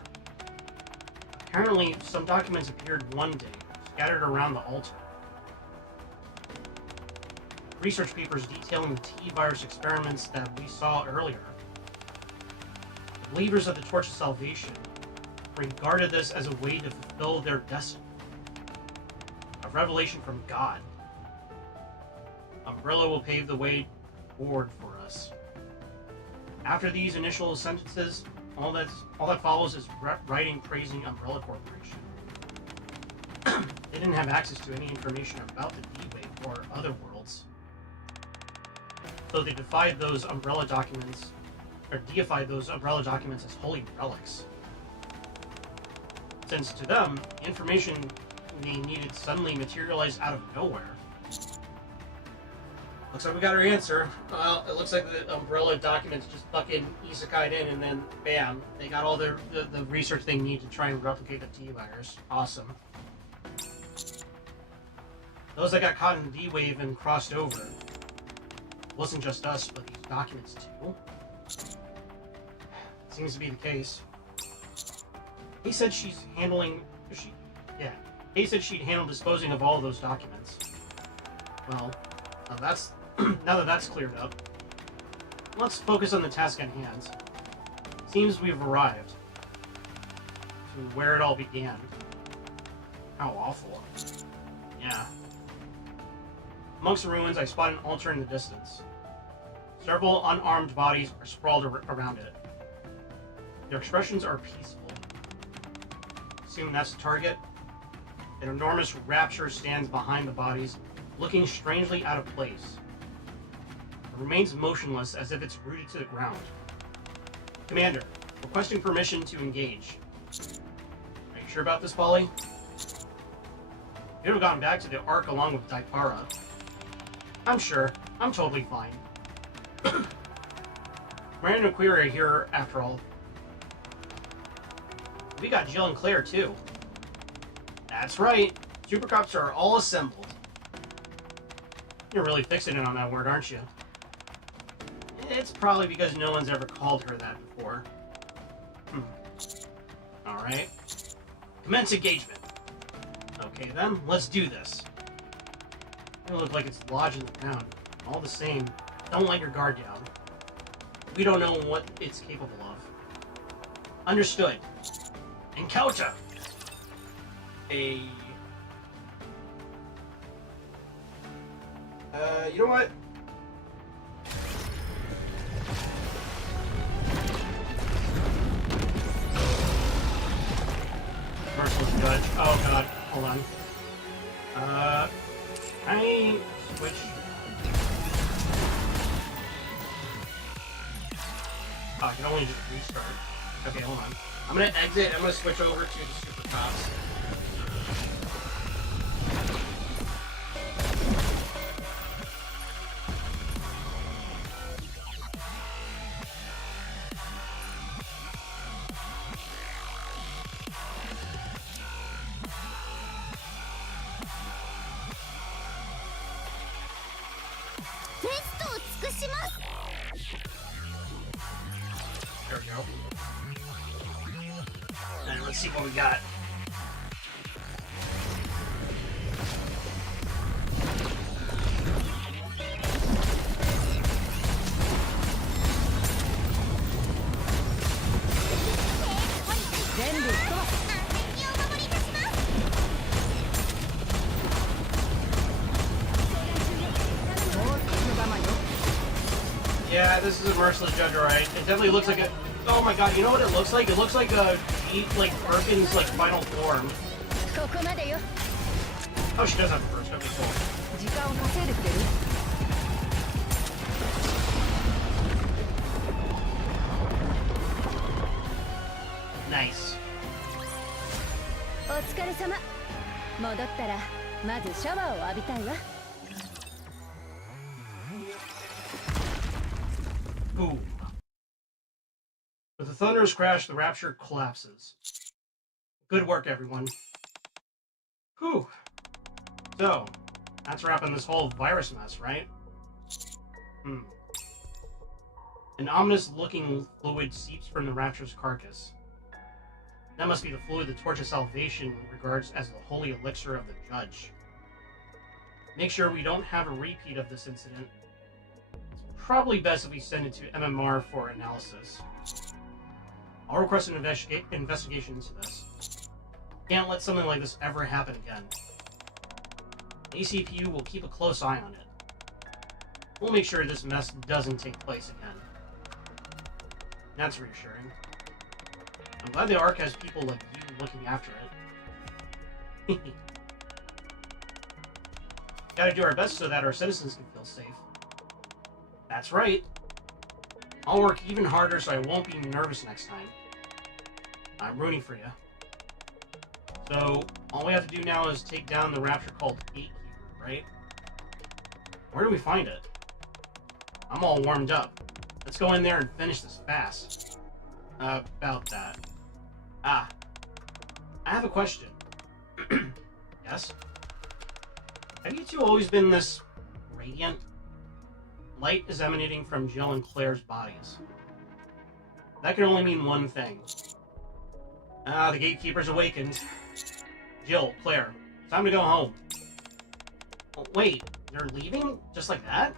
Apparently, some documents appeared one day, scattered around the altar. Research papers detailing the T-virus experiments that we saw earlier. The believers of the Torch of Salvation regarded this as a way to fulfill their destiny. A revelation from God. Umbrella will pave the way forward for us. After these initial sentences, all that follows is writing praising Umbrella Corporation. They didn't have access to any information about the D-Wave or other worlds. So they deified those Umbrella documents as holy relics. Since to them, information they needed suddenly materialized out of nowhere. Looks like we got our answer. Well, it looks like the Umbrella documents just fucking isekai'd in and then bam, they got all the research they need to try and replicate the D-virus. Awesome. Those that got caught in the D-Wave and crossed over. It wasn't just us, but these documents too. Seems to be the case. He said she'd handle disposing of all of those documents. Well, now that that's cleared up, let's focus on the task at hand. Seems we've arrived to where it all began. How awful. Yeah. Amongst the ruins, I spot an altar in the distance. Several unarmed bodies are sprawled around it. Their expressions are peaceful. Assume that's the target. An enormous rapture stands behind the bodies, looking strangely out of place. It remains motionless as if it's rooted to the ground. Commander, requesting permission to engage. Are you sure about this, Polly? You could have gone back to the Ark along with Daipara. I'm sure. I'm totally fine. Miranda and Queer are here after all. We got Jill and Claire too. That's right. Super Cops are all assembled. You're really fixating on that word, aren't you? It's probably because no one's ever called her that before. Alright. Commence engagement. Okay then, let's do this. You look like it's lodged in the ground. All the same, don't let your guard down. We don't know what it's capable of. Understood. Encounter! You know what? Merciless Judge. Oh god, hold on. I switch. Oh, I can only just restart. Okay, hold on. I'm gonna exit, I'm gonna switch over to the Super Cops. There we go. And let's see what we got. Yeah, this is a Merciless Judge, alright. It definitely looks like a... Oh my god, you know what it looks like? It looks like a... like, Birkin's, like, final form. Oh, she does have a burst. Okay, cool. Nice. お疲れ様。戻ったらまずシャワーを浴びたいわ。 Boom. With a thunderous crash, the Rapture collapses. Good work, everyone. Whew. So, that's wrapping this whole virus mess, right? An ominous-looking fluid seeps from the Rapture's carcass. That must be the fluid the Torch of Salvation regards as the holy elixir of the Judge. Make sure we don't have a repeat of this incident. Probably best if we send it to MMR for analysis. I'll request an investigation into this. Can't let something like this ever happen again. ACPU will keep a close eye on it. We'll make sure this mess doesn't take place again. That's reassuring. I'm glad the Ark has people like you looking after it. Gotta do our best so that our citizens can feel safe. That's right. I'll work even harder so I won't be nervous next time. I'm rooting for you. So, all we have to do now is take down the Rapture called Gatekeeper, right? Where do we find it? I'm all warmed up. Let's go in there and finish this fast. About that. I have a question. Yes? Have you two always been this radiant? Light is emanating from Jill and Claire's bodies. That can only mean one thing. The Gatekeeper's awakened. Jill, Claire, it's time to go home. Oh, wait, you're leaving? Just like that?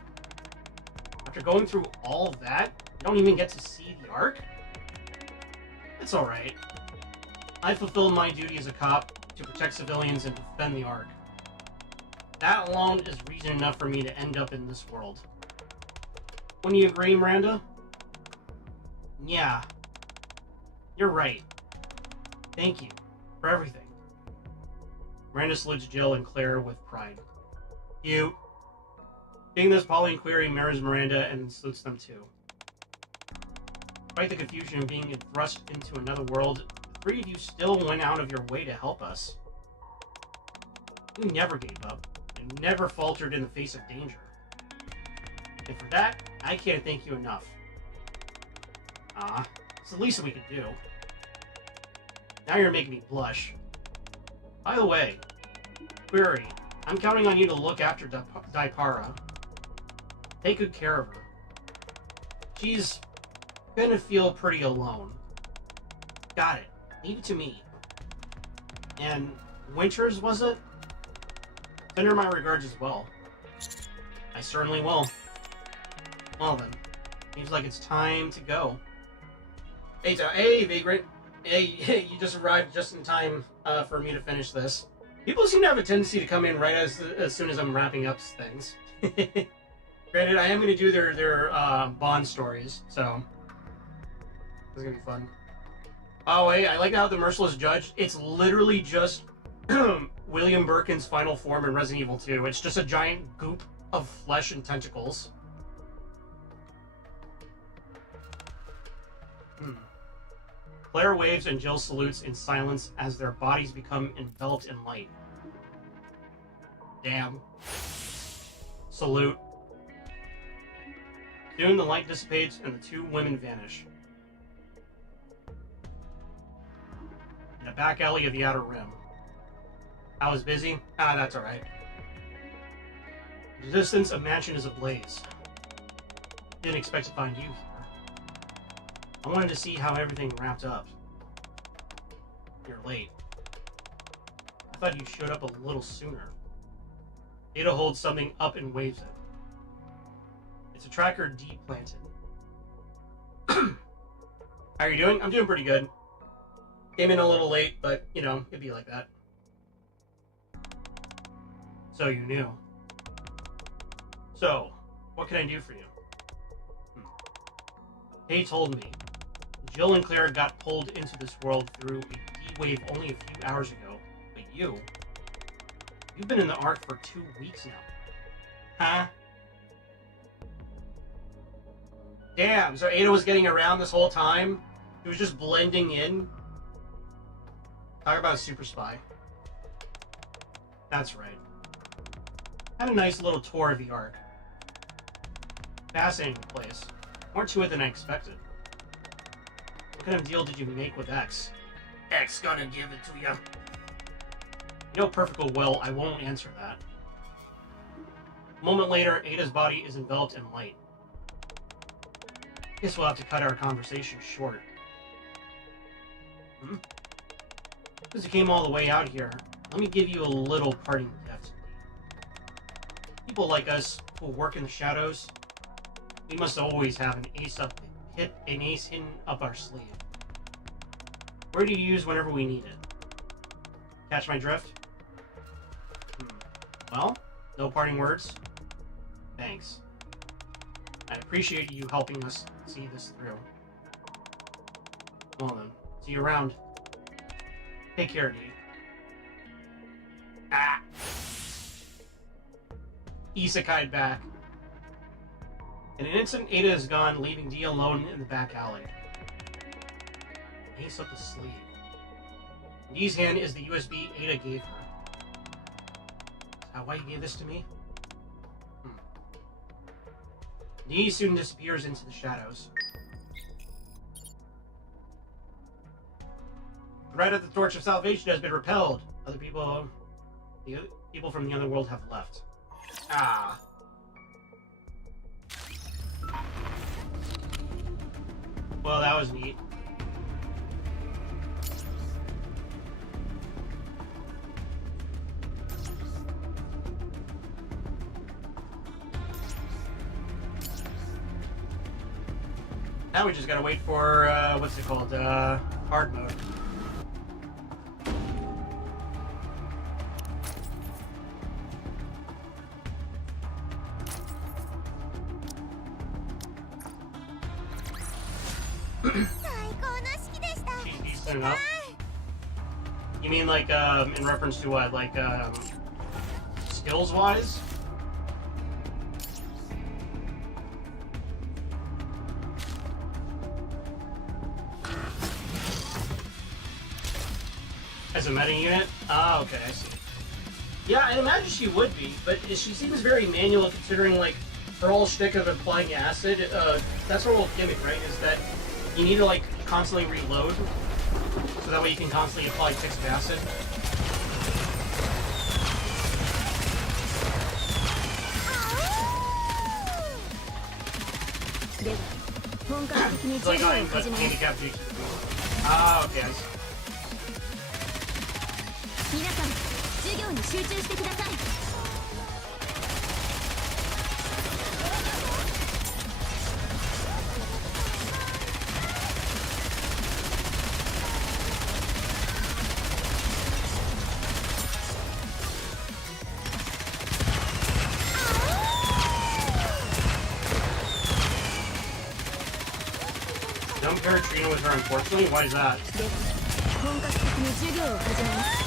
After going through all of that, you don't even get to see the Ark? It's alright. I fulfilled my duty as a cop to protect civilians and defend the Ark. That alone is reason enough for me to end up in this world. Wouldn't you agree, Miranda? Yeah. You're right. Thank you for everything. Miranda salutes Jill and Claire with pride. Cute. Seeing this, Polly and Query mirrors Miranda and salutes them too. Despite the confusion of being thrust into another world, the three of you still went out of your way to help us. You never gave up, and never faltered in the face of danger. And for that, I can't thank you enough. It's the least we could do. Now you're making me blush. By the way, Query, I'm counting on you to look after Daipara. Take good care of her. She's gonna feel pretty alone. Got it. Leave it to me. And Winters, was it? Send her my regards as well. I certainly will. Well then, seems like it's time to go. Hey, Vagrant. Hey, you just arrived just in time for me to finish this. People seem to have a tendency to come in right as soon as I'm wrapping up things. Granted, I am going to do their Bond stories, so this is going to be fun. Oh, hey, I like how the Merciless Judge, it's literally just William Birkin's final form in Resident Evil 2. It's just a giant goop of flesh and tentacles. Claire waves and Jill salutes in silence as their bodies become enveloped in light. Damn. Salute. Soon the light dissipates and the two women vanish. In a back alley of the Outer Rim. I was busy? That's alright. In the distance, a mansion is ablaze. Didn't expect to find you here. I wanted to see how everything wrapped up. You're late. I thought you showed up a little sooner. Ada holds something up and waves it. It's a tracker deep planted. How are you doing? I'm doing pretty good. Came in a little late, but, you know, it'd be like that. So you knew. So, what can I do for you? Kay told me. Jill and Claire got pulled into this world through a D-wave only a few hours ago. But you've been in the Ark for 2 weeks now. Huh? Damn, so Ada was getting around this whole time? He was just blending in? Talk about a super spy. That's right. Had a nice little tour of the Ark. Fascinating place. More to it than I expected. What kind of deal did you make with X? X gonna give it to you. You know perfectly well I won't answer that. A moment later, Ada's body is enveloped in light. Guess we'll have to cut our conversation short. Because you came all the way out here, let me give you a little parting gift. People like us who work in the shadows, we must always have an ace hidden up our sleeve. Ready to use whenever we need it. Catch my drift? Well, no parting words? Thanks. I appreciate you helping us see this through. Well then, see you around. Take care, D. Isekai'd back. In an instant, Ada is gone, leaving Dee alone in the back alley. Ace up the sleeve. In Dee's hand is the USB Ada gave her. Is that why you gave this to me? Dee soon disappears into the shadows. The threat of the Torch of Salvation has been repelled. The people from the other world have left. Well, that was neat. Now we just gotta wait for, what's it called, hard mode. She's decent enough. You mean like in reference to what? Like skills wise? As a meta unit? Ah, okay, I see. Yeah, I imagine she would be, but she seems very manual considering like her whole shtick of applying acid. That's her whole gimmick, right? Is that you need to like constantly reload, so that way you can constantly apply ticks of acid. It's like I'm a handicapped GQ. Ah, okay, I see. 皆さん授業に集中してください Don't pair Trina with her, unfortunately. Why is that? 本格的に授業を始めます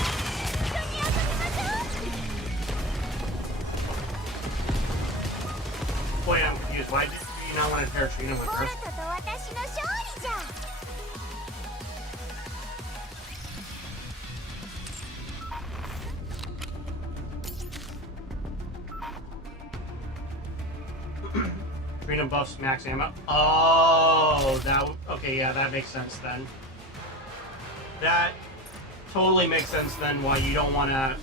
Boy, I'm confused. Why do you not want to pair Trina with ボ her? ルトと私の勝利じゃ Trina buffs max ammo. Oh, that... Okay, yeah, that makes sense then. That totally makes sense then why you don't want to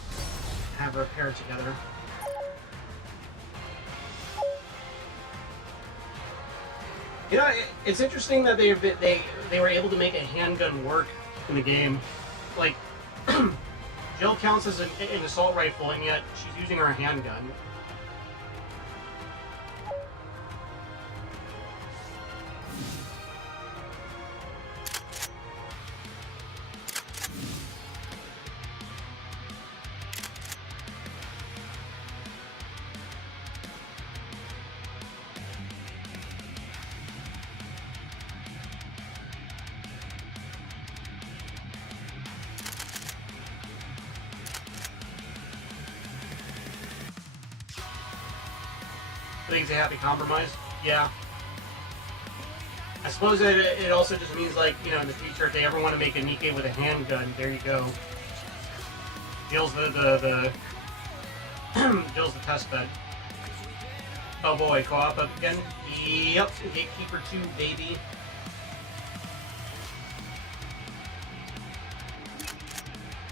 have her paired together. You know, it's interesting that they were able to make a handgun work in the game. Like, Jill counts as an assault rifle, and yet she's using her handgun. I think it's a happy compromise. Yeah. I suppose it also just means, like, you know, in the future, if they ever want to make a NIKKE with a handgun, there you go. Jill's the Jill's the test bed. Oh boy, co-op up again? Yep, Gatekeeper 2, baby.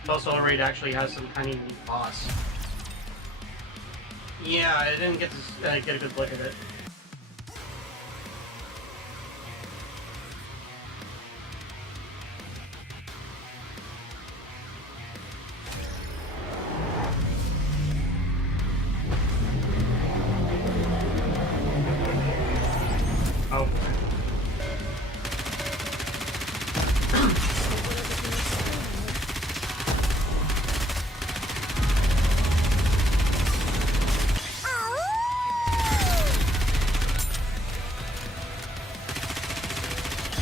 Also, Raid actually has some kind of unique boss. Yeah, I didn't get to get a good look at it. Oh boy.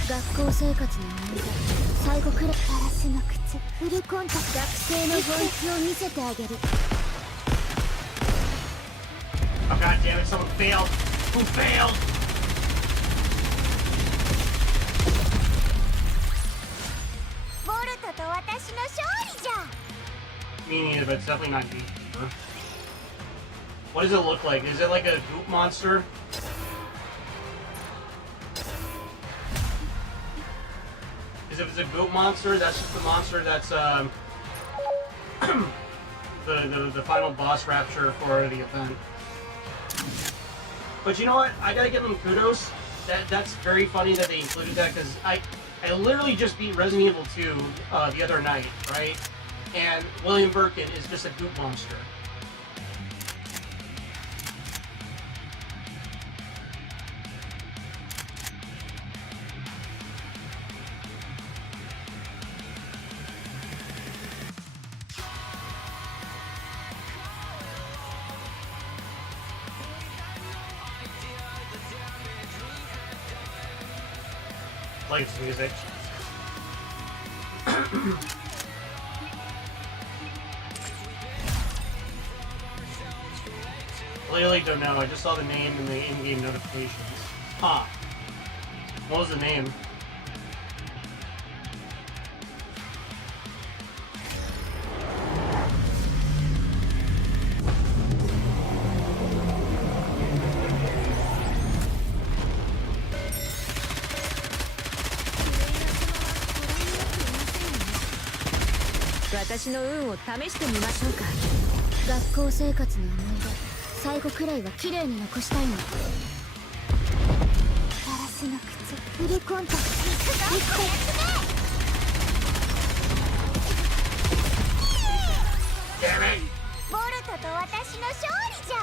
学校生活の思い出最後くらいガラスの靴フルコンタクト学生の本気を見せてあげる Oh god damn it, someone failed! Who failed? Me neither, but it's definitely not Gatekeeper. What does it look like? Is it like a goop monster? Because if it's a goop monster, that's just the monster that's the final boss rapture for the event. But you know what? I gotta give them kudos. That's very funny that they included that, because I literally just beat Resident Evil 2 the other night, right? And William Birkin is just a goop monster. Likes music. clearly don't know. I just saw the name in the in-game notifications. Huh. What was the name?学校生活の思い出最後くらいは綺麗に残したいの。ガラスの靴フルコンタクトボルトと私の勝利じゃ。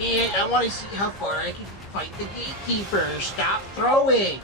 Yeah, I want to see how far I can fight the gatekeeper. Stop throwing!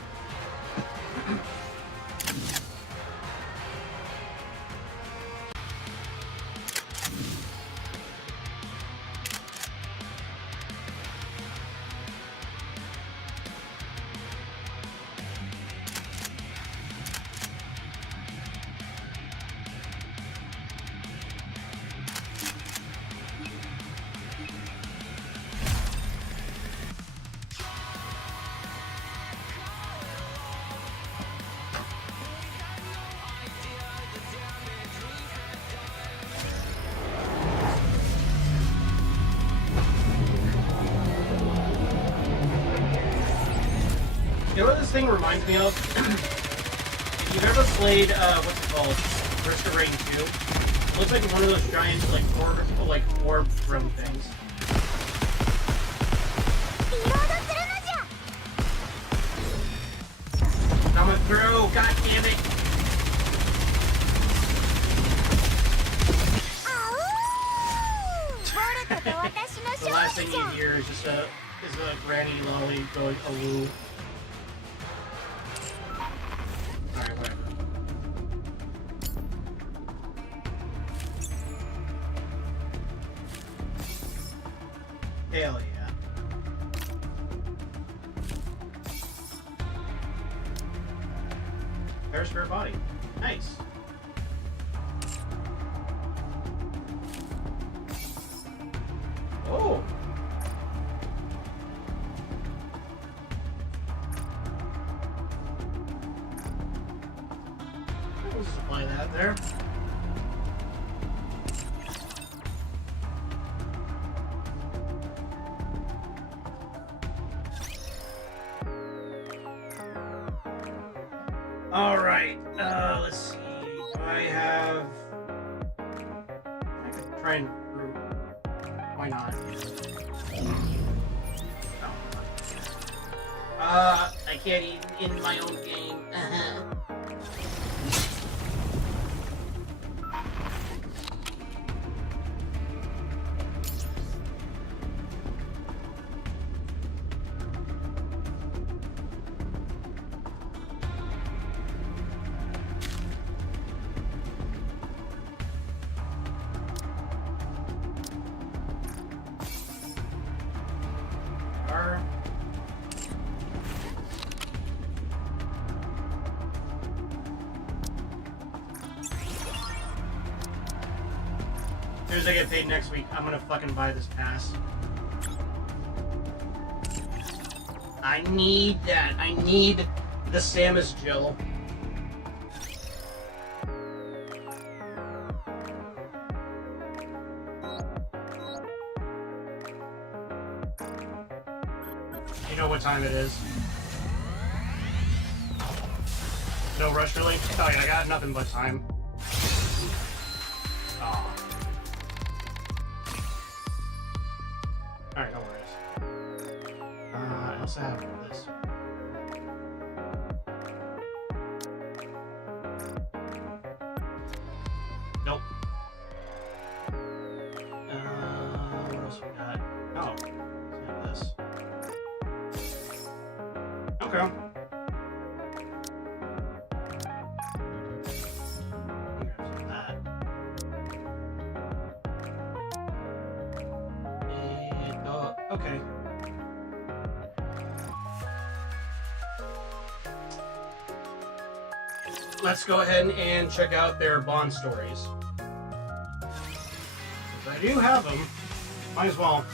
You know what this thing reminds me of? If you've ever played, what's it called? Risk of Rain 2? It looks like one of those giant, orb throw things. I'm a throw, god damn it! The last thing you hear is just a granny lolly going awoo. Alright, whatever. Hell yeah. There's her body. Nice. Oh! We'll supply that there. Alright, let's see. I have... I could try and recruit. Why not? Oh. I can't eat in my own game. As soon as I get paid next week, I'm gonna fucking buy this pass. I need that. I need the Samus Jill. You know what time it is? No rush, really? Oh yeah, I got nothing but time. Oh. Alright, no worries. I also have this. Nope. What else we got? Oh, let's have this. Okay. Okay. let's go ahead and check out their Bond stories. If I do have them, might as well.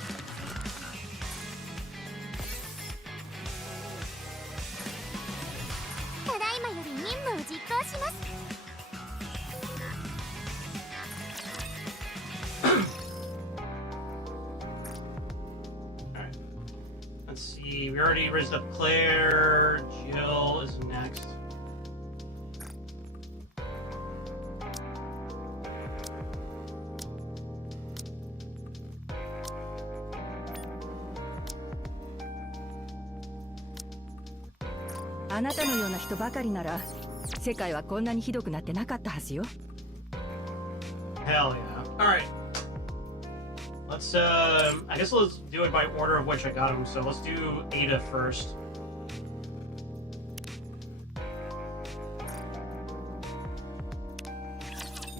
Alright. Let's see, we already raised up Claire. Jill is next. あなたのような人ばかりなら世界はこんなにひどくなってなかったはずよ。 Hell yeah. Alright. Let's, I guess let's do it by order of which I got him. So let's do Ada first.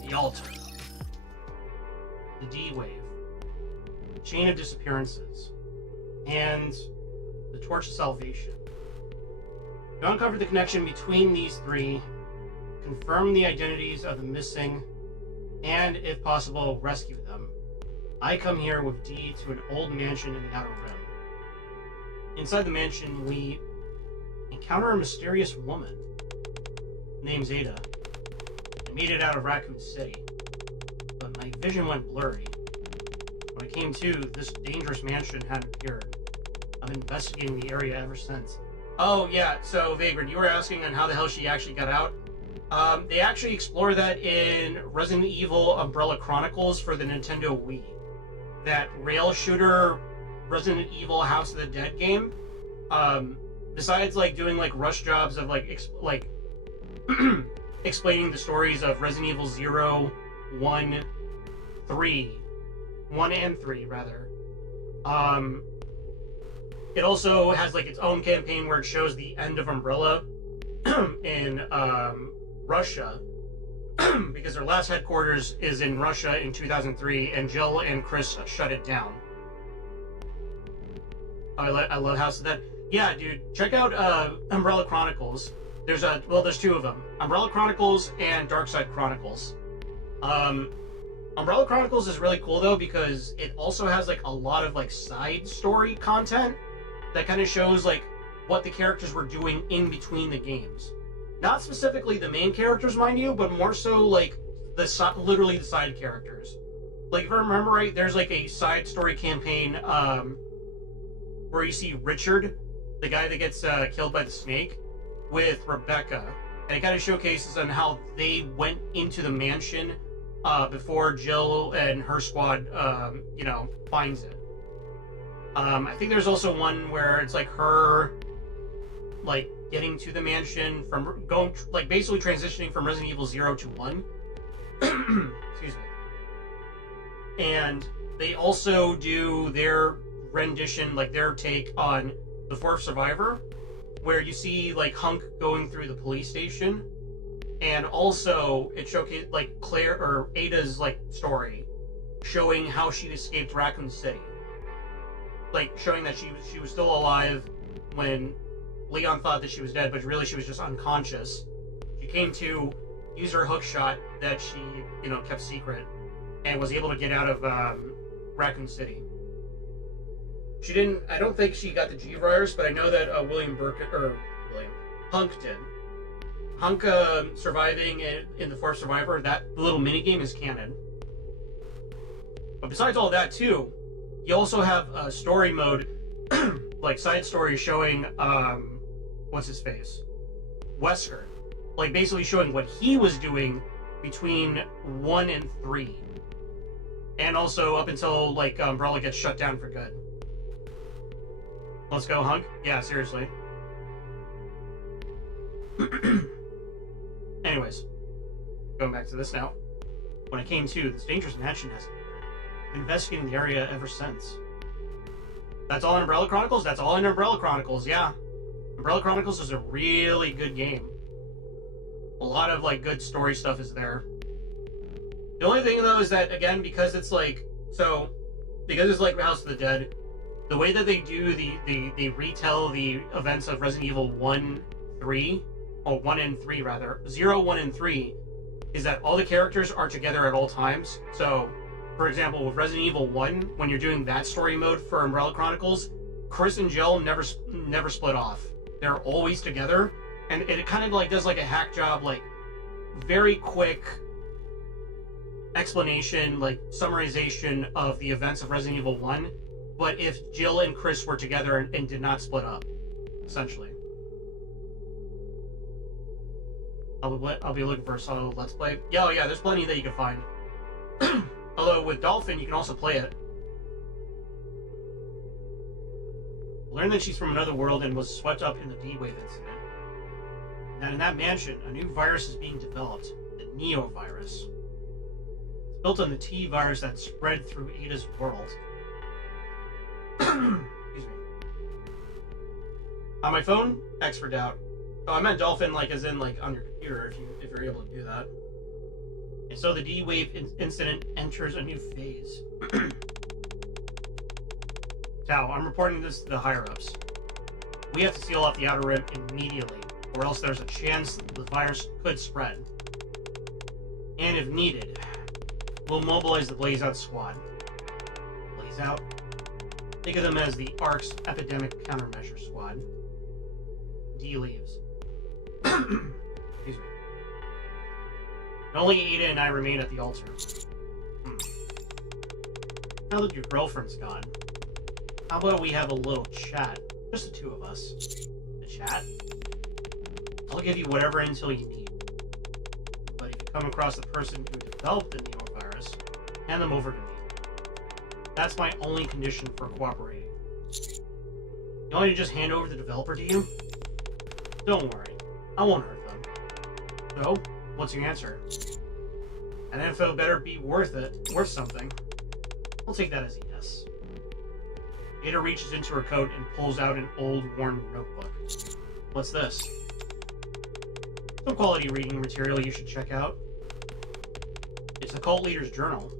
The Altar. The D-Wave. Chain of Disappearances. And the Torch of Salvation. To uncover the connection between these three, confirm the identities of the missing, and, if possible, rescue them. I come here with D to an old mansion in the Outer Rim. Inside the mansion, we encounter a mysterious woman. Name's Ada. I made it out of Raccoon City, but my vision went blurry. When I came to, this dangerous mansion had appeared. I've been investigating the area ever since. Oh, yeah, so Vagrant, you were asking on how the hell she actually got out? They actually explore that in Resident Evil Umbrella Chronicles for the Nintendo Wii. That rail shooter Resident Evil House of the Dead game. Besides, like, doing, like, rush jobs of, like, explaining the stories of Resident Evil 0, 1, 3. 1 and 3, rather. It also has like its own campaign where it shows the end of Umbrella in Russia because their last headquarters is in Russia in 2003, and Jill and Chris shut it down. I love House of Dead. Yeah, dude, check out Umbrella Chronicles. There's two of them: Umbrella Chronicles and Darkside Chronicles. Umbrella Chronicles is really cool though because it also has like a lot of like side story content that kind of shows like what the characters were doing in between the games. Not specifically the main characters, mind you, but more so like literally the side characters. Like if I remember right, there's like a side story campaign where you see Richard, the guy that gets killed by the snake, with Rebecca, and it kind of showcases on how they went into the mansion before Jill and her squad, finds it. I think there's also one where it's like her, like, getting to the mansion from basically transitioning from Resident Evil 0 to 1. Excuse me. And they also do their rendition, like their take on the fourth survivor, where you see like Hunk going through the police station, and also it showcases like Claire or Ada's like story, showing how she escaped Raccoon City. Like showing that she was still alive when Leon thought that she was dead, but really she was just unconscious. She came to, use her hook shot that she, kept secret, and was able to get out of Raccoon City. She didn't. I don't think she got the G-virus, but I know that Hunk did. Hunk surviving in the fourth survivor. That little mini game is canon. But besides all that too, you also have a story mode, like side story showing what's his face, Wesker, like basically showing what he was doing between 1 and 3, and also up until like Umbrella gets shut down for good. Let's go, Hunk. Yeah, seriously. Anyways, going back to this now. When I came to, this dangerous mansion has been investigating the area ever since. That's all in Umbrella Chronicles? That's all in Umbrella Chronicles, yeah. Umbrella Chronicles is a really good game. A lot of like good story stuff is there. The only thing though is that, again, because it's like House of the Dead, the way that they do they retell the events of Resident Evil 1, 3, oh, 1 and 3 rather, 0, 1, and 3, is that all the characters are together at all times. So, for example, with Resident Evil 1, when you're doing that story mode for Umbrella Chronicles, Chris and Jill never split off. They're always together, and it kind of like does like a hack job, like very quick explanation, like summarization of the events of Resident Evil 1, but if Jill and Chris were together and did not split up, essentially. I'll be looking for a solo Let's Play. Yeah, oh yeah, there's plenty that you can find. Although with Dolphin, you can also play it. Learn that she's from another world and was swept up in the D-Wave incident. And in that mansion, a new virus is being developed, the Neo virus. It's built on the T virus that spread through Ada's world. Excuse me. On my phone, X for doubt. Oh, I meant Dolphin, like as in like on your computer, if you're able to do that. And so the D-Wave incident enters a new phase. Tao, I'm reporting this to the higher-ups. We have to seal off the outer rim immediately, or else there's a chance the virus could spread. And if needed, we'll mobilize the Blaze Out squad. Blaze Out? Think of them as the ARC's Epidemic Countermeasure Squad. D leaves. Excuse me. And only Ada and I remain at the altar. Now that your girlfriend's gone, how about we have a little chat? Just the two of us. The chat? I'll give you whatever intel you need. But if you come across the person who developed the Neo virus, hand them over to me. That's my only condition for cooperating. You want me to just hand over the developer to you? Don't worry. I won't hurt them. So, what's your answer? That info better be worth something. I'll take that as a yes. Ada reaches into her coat and pulls out an old, worn notebook. What's this? Some quality reading material you should check out. It's the cult leader's journal.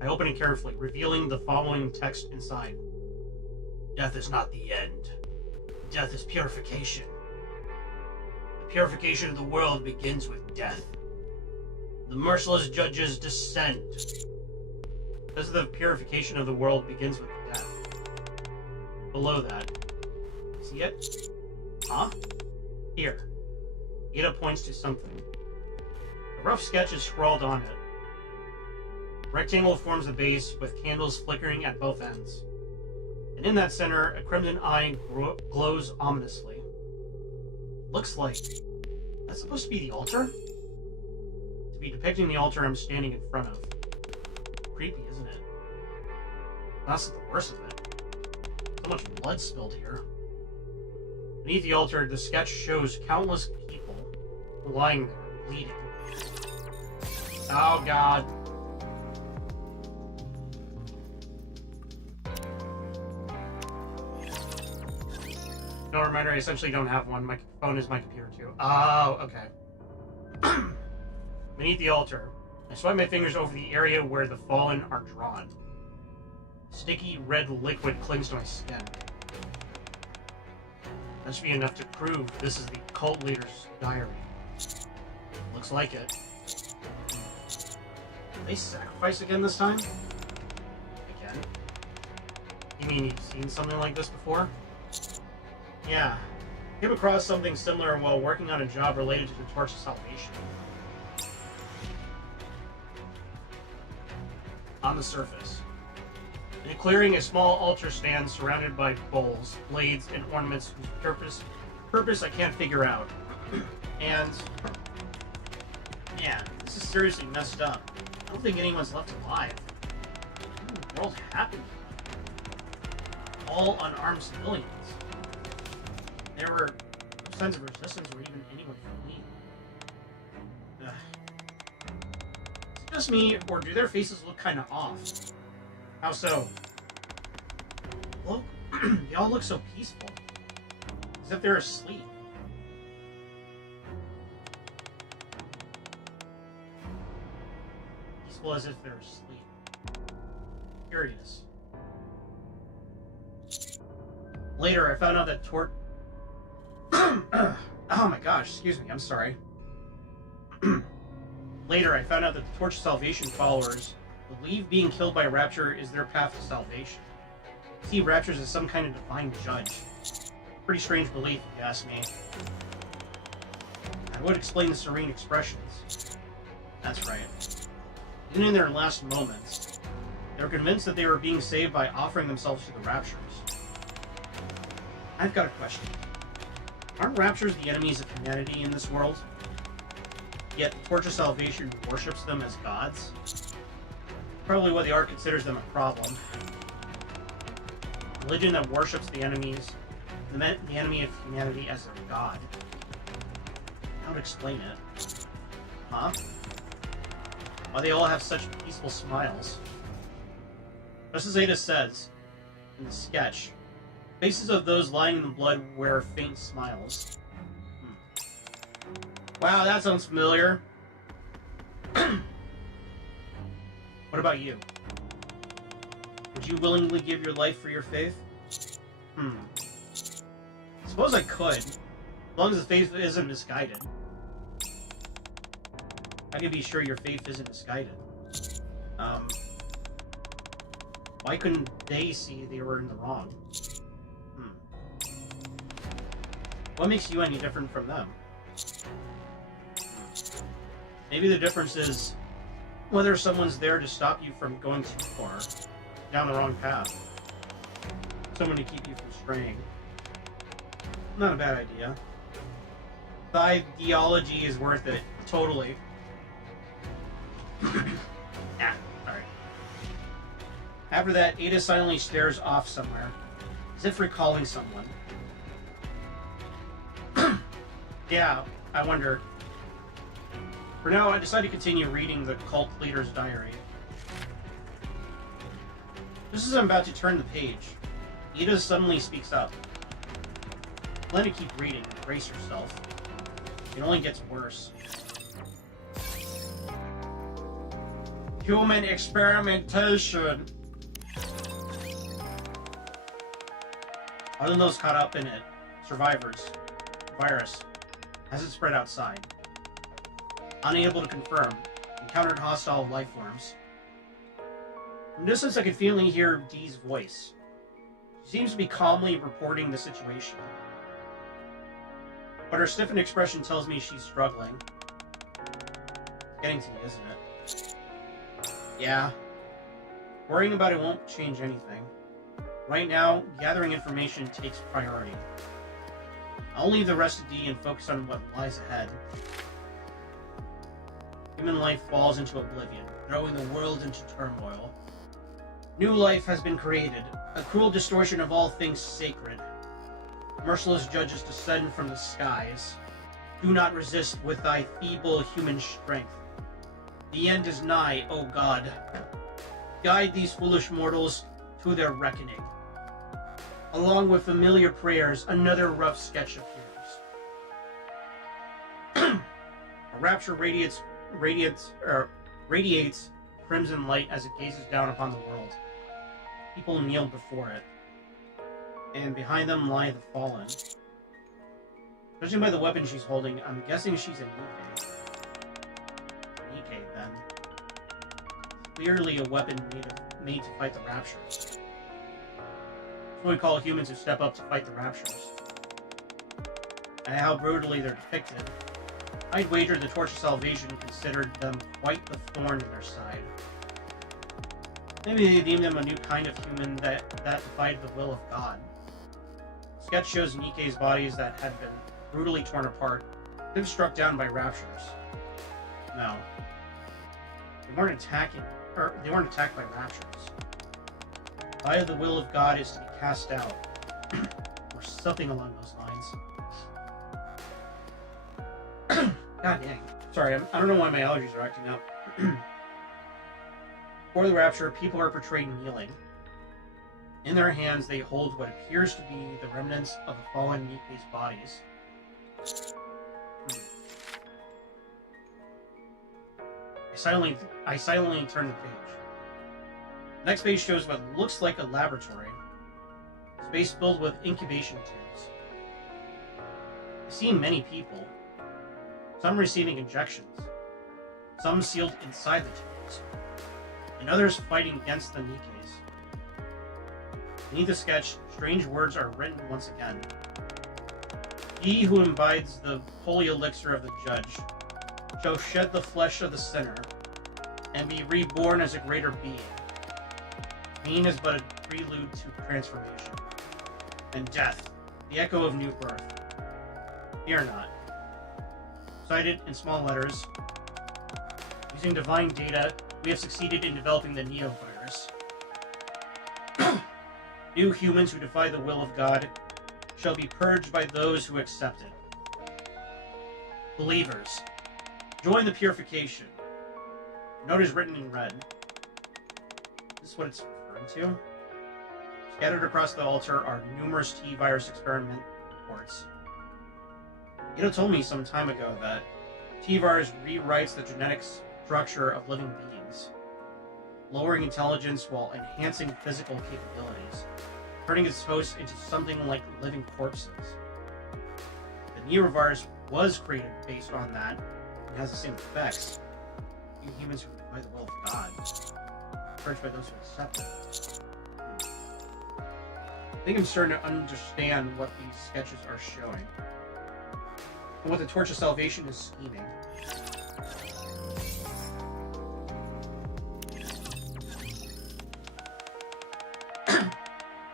I open it carefully, revealing the following text inside. Death is not the end. Death is purification. The purification of the world begins with death. The merciless judges descend. Because the purification of the world begins with death. Below that. See it? Huh? Here. Ada points to something. A rough sketch is scrawled on it. A rectangle forms the base with candles flickering at both ends. And in that center, a crimson eye glows ominously. Looks like... that's supposed to be the altar? To be depicting the altar I'm standing in front of. Creepy, isn't it? That's the worst of it. So much blood spilled here. Beneath the altar, the sketch shows countless people lying there, bleeding. Oh god. No reminder, I essentially don't have one. My phone is my computer too. Oh, okay. Beneath the altar, I swipe my fingers over the area where the fallen are drawn. Sticky red liquid clings to my skin. That should be enough to prove this is the cult leader's diary. Looks like it. Did they sacrifice again this time? Again? You mean you've seen something like this before? Yeah. Came across something similar while working on a job related to the Torch of Salvation. On the surface. In a clearing, a small altar stands surrounded by bowls, blades, and ornaments whose purpose I can't figure out. And... man, this is seriously messed up. I don't think anyone's left alive. What in the world happened? All unarmed civilians. There were no signs of resistance or even anyone fleeing. Ugh. Is it just me, or do their faces look kind of off? How so? Look, they all look so peaceful. As if they're asleep. Peaceful as if they're asleep. Curious. Later, I found out that oh Oh my gosh, excuse me, I'm sorry. Later, I found out that the Torch of Salvation followers believe being killed by Rapture is their path to salvation. See Raptures as some kind of divine judge. Pretty strange belief, if you ask me. I would explain the serene expressions. That's right. Even in their last moments, they were convinced that they were being saved by offering themselves to the Raptures. I've got a question. Aren't Raptures the enemies of humanity in this world? Yet the Torch of Salvation worships them as gods? Probably why the Ark considers them a problem. Religion that worships the enemies, the enemy of humanity as their god. How to explain it? Huh? Why they all have such peaceful smiles? Just as Ada says in the sketch, faces of those lying in the blood wear faint smiles. Wow, that sounds familiar. What about you? Would you willingly give your life for your faith? Suppose I could, as long as the faith isn't misguided. I can be sure your faith isn't misguided. Why couldn't they see they were in the wrong? What makes you any different from them? Maybe the difference is whether someone's there to stop you from going too far, down the wrong path. Someone to keep you from straying. Not a bad idea. The ideology is worth it. Totally. Alright. After that, Ada silently stares off somewhere, as if recalling someone. Yeah, I wonder. For now, I decide to continue reading the cult leader's diary. Just as I'm about to turn the page, Ada suddenly speaks up. Plan to keep reading and brace yourself. It only gets worse. Human experimentation! Other than those caught up in it, survivors, virus, hasn't spread outside. Unable to confirm, encountered hostile life forms. From distance, I could faintly hear Dee's voice. She seems to be calmly reporting the situation. But her stiffened expression tells me she's struggling. It's getting to me, isn't it? Yeah. Worrying about it won't change anything. Right now, gathering information takes priority. I'll leave the rest to Dee and focus on what lies ahead. Human life falls into oblivion, throwing the world into turmoil. New life has been created, a cruel distortion of all things sacred. Merciless judges descend from the skies. Do not resist with thy feeble human strength. The end is nigh, O God. Guide these foolish mortals to their reckoning. Along with familiar prayers, another rough sketch appears. A rapture radiates crimson light as it gazes down upon the world. People kneel before it, and behind them lie the fallen. Judging by the weapon she's holding, I'm guessing she's a NIKKE. NIKKE, then. Clearly a weapon made to fight the Raptures. That's what we call humans who step up to fight the Raptures. And how brutally they're depicted. I'd wager the Torch of Salvation considered them quite the thorn in their side. Maybe they deemed them a new kind of human that defied the will of God. The sketch shows NIKKE's bodies that had been brutally torn apart, then struck down by Raptures. No. They weren't attacked by Raptures. By the will of God is to be cast out. Or something along those lines. God dang. Sorry, I don't know why my allergies are acting up. For the Rapture, people are portrayed kneeling. In their hands, they hold what appears to be the remnants of the fallen NIKKE's bodies. I silently turn the page. The next page shows what looks like a laboratory. Space filled with incubation tubes. I see many people, some receiving injections, some sealed inside the tubes, and others fighting against the NIKKEs. Beneath the sketch, strange words are written once again. He who imbibes the holy elixir of the judge shall shed the flesh of the sinner and be reborn as a greater being. Pain is but a prelude to transformation. And death, the echo of new birth. Fear not. Cited in small letters, using divine data, we have succeeded in developing the Neovirus. New humans who defy the will of God shall be purged by those who accept it. Believers, join the purification. Note is written in red. This is what it's referring to. Scattered across the altar are numerous T-virus experiment reports. Ito told me some time ago that T-virus rewrites the genetic structure of living beings, lowering intelligence while enhancing physical capabilities, turning its hosts into something like living corpses. The Neovirus was created based on that and has the same effects. Being humans who defy the will of God, purged by those who accept it. I think I'm starting to understand what these sketches are showing. And what the Torch of Salvation is scheming.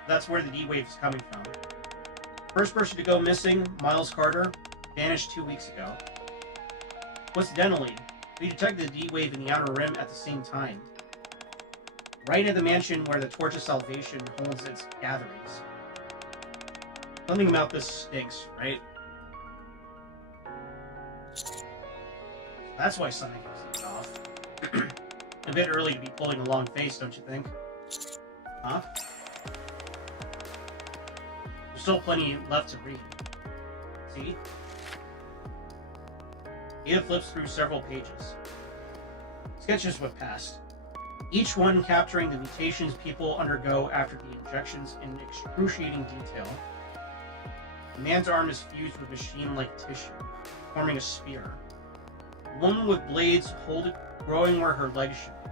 That's where the D-Wave is coming from. First person to go missing, Miles Carter, vanished 2 weeks ago. Coincidentally, we detected the D-Wave in the Outer Rim at the same time. Right at the mansion where the Torch of Salvation holds its gatherings. Something about this stinks, right? That's why Sonic is off. A bit early to be pulling a long face, don't you think? Huh? There's still plenty left to read. See? Ada flips through several pages. Sketches what passed. Each one capturing the mutations people undergo after the injections in excruciating detail. The man's arm is fused with machine-like tissue, forming a spear. A woman with blades growing where her legs should be.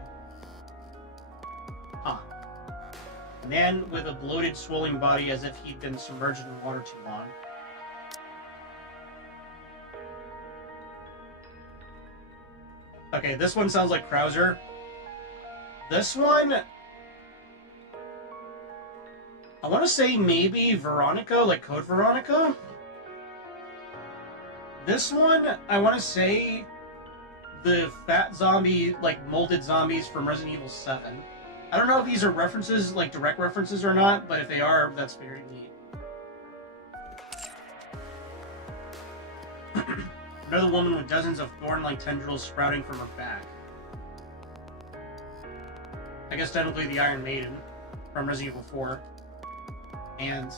Huh. A man with a bloated, swollen body as if he'd been submerged in water too long. Okay, this one sounds like Krauser. This one, I want to say maybe Veronica, like Code Veronica. This one, I want to say the fat zombie, like molded zombies from Resident Evil 7. I don't know if these are references, like direct references or not, but if they are, that's very neat. Another woman with dozens of thorn-like tendrils sprouting from her back. I guess technically the Iron Maiden from Resident Evil 4. And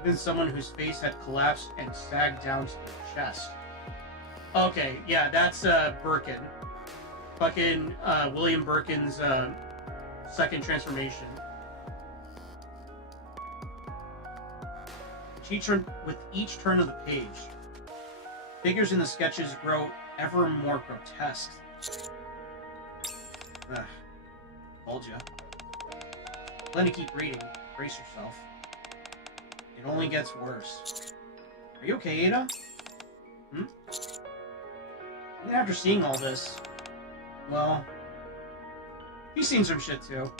even someone whose face had collapsed and sagged down to the chest. Okay, yeah, that's Birkin. Fucking William Birkin's second transformation. With each turn of the page, figures in the sketches grow ever more grotesque. Ugh. Told ya. Plan to keep reading. Brace yourself. It only gets worse. Are you okay, Ada? Even after seeing all this, well, you've seen some shit too.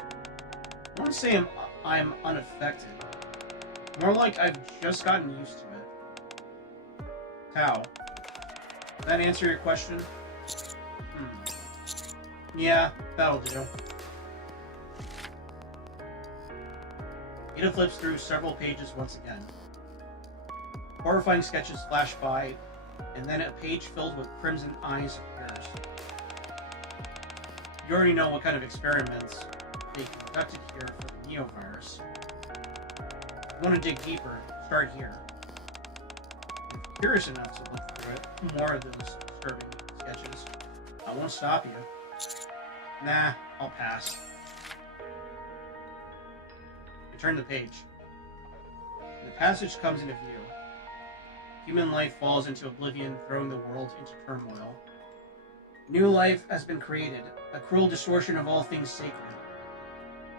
I won't say I'm unaffected. More like I've just gotten used to it. Tao, does that answer your question? Yeah, that'll do. Ada flips through several pages once again. Horrifying sketches flash by, and then a page filled with crimson eyes appears. You already know what kind of experiments they conducted here for the Neovirus. If you want to dig deeper, start here. If you're curious enough to look through it, more of those disturbing sketches, I won't stop you. Nah, I'll pass. I turn the page. The passage comes into view. human life falls into oblivion, throwing the world into turmoil. New life has been created, a cruel distortion of all things sacred.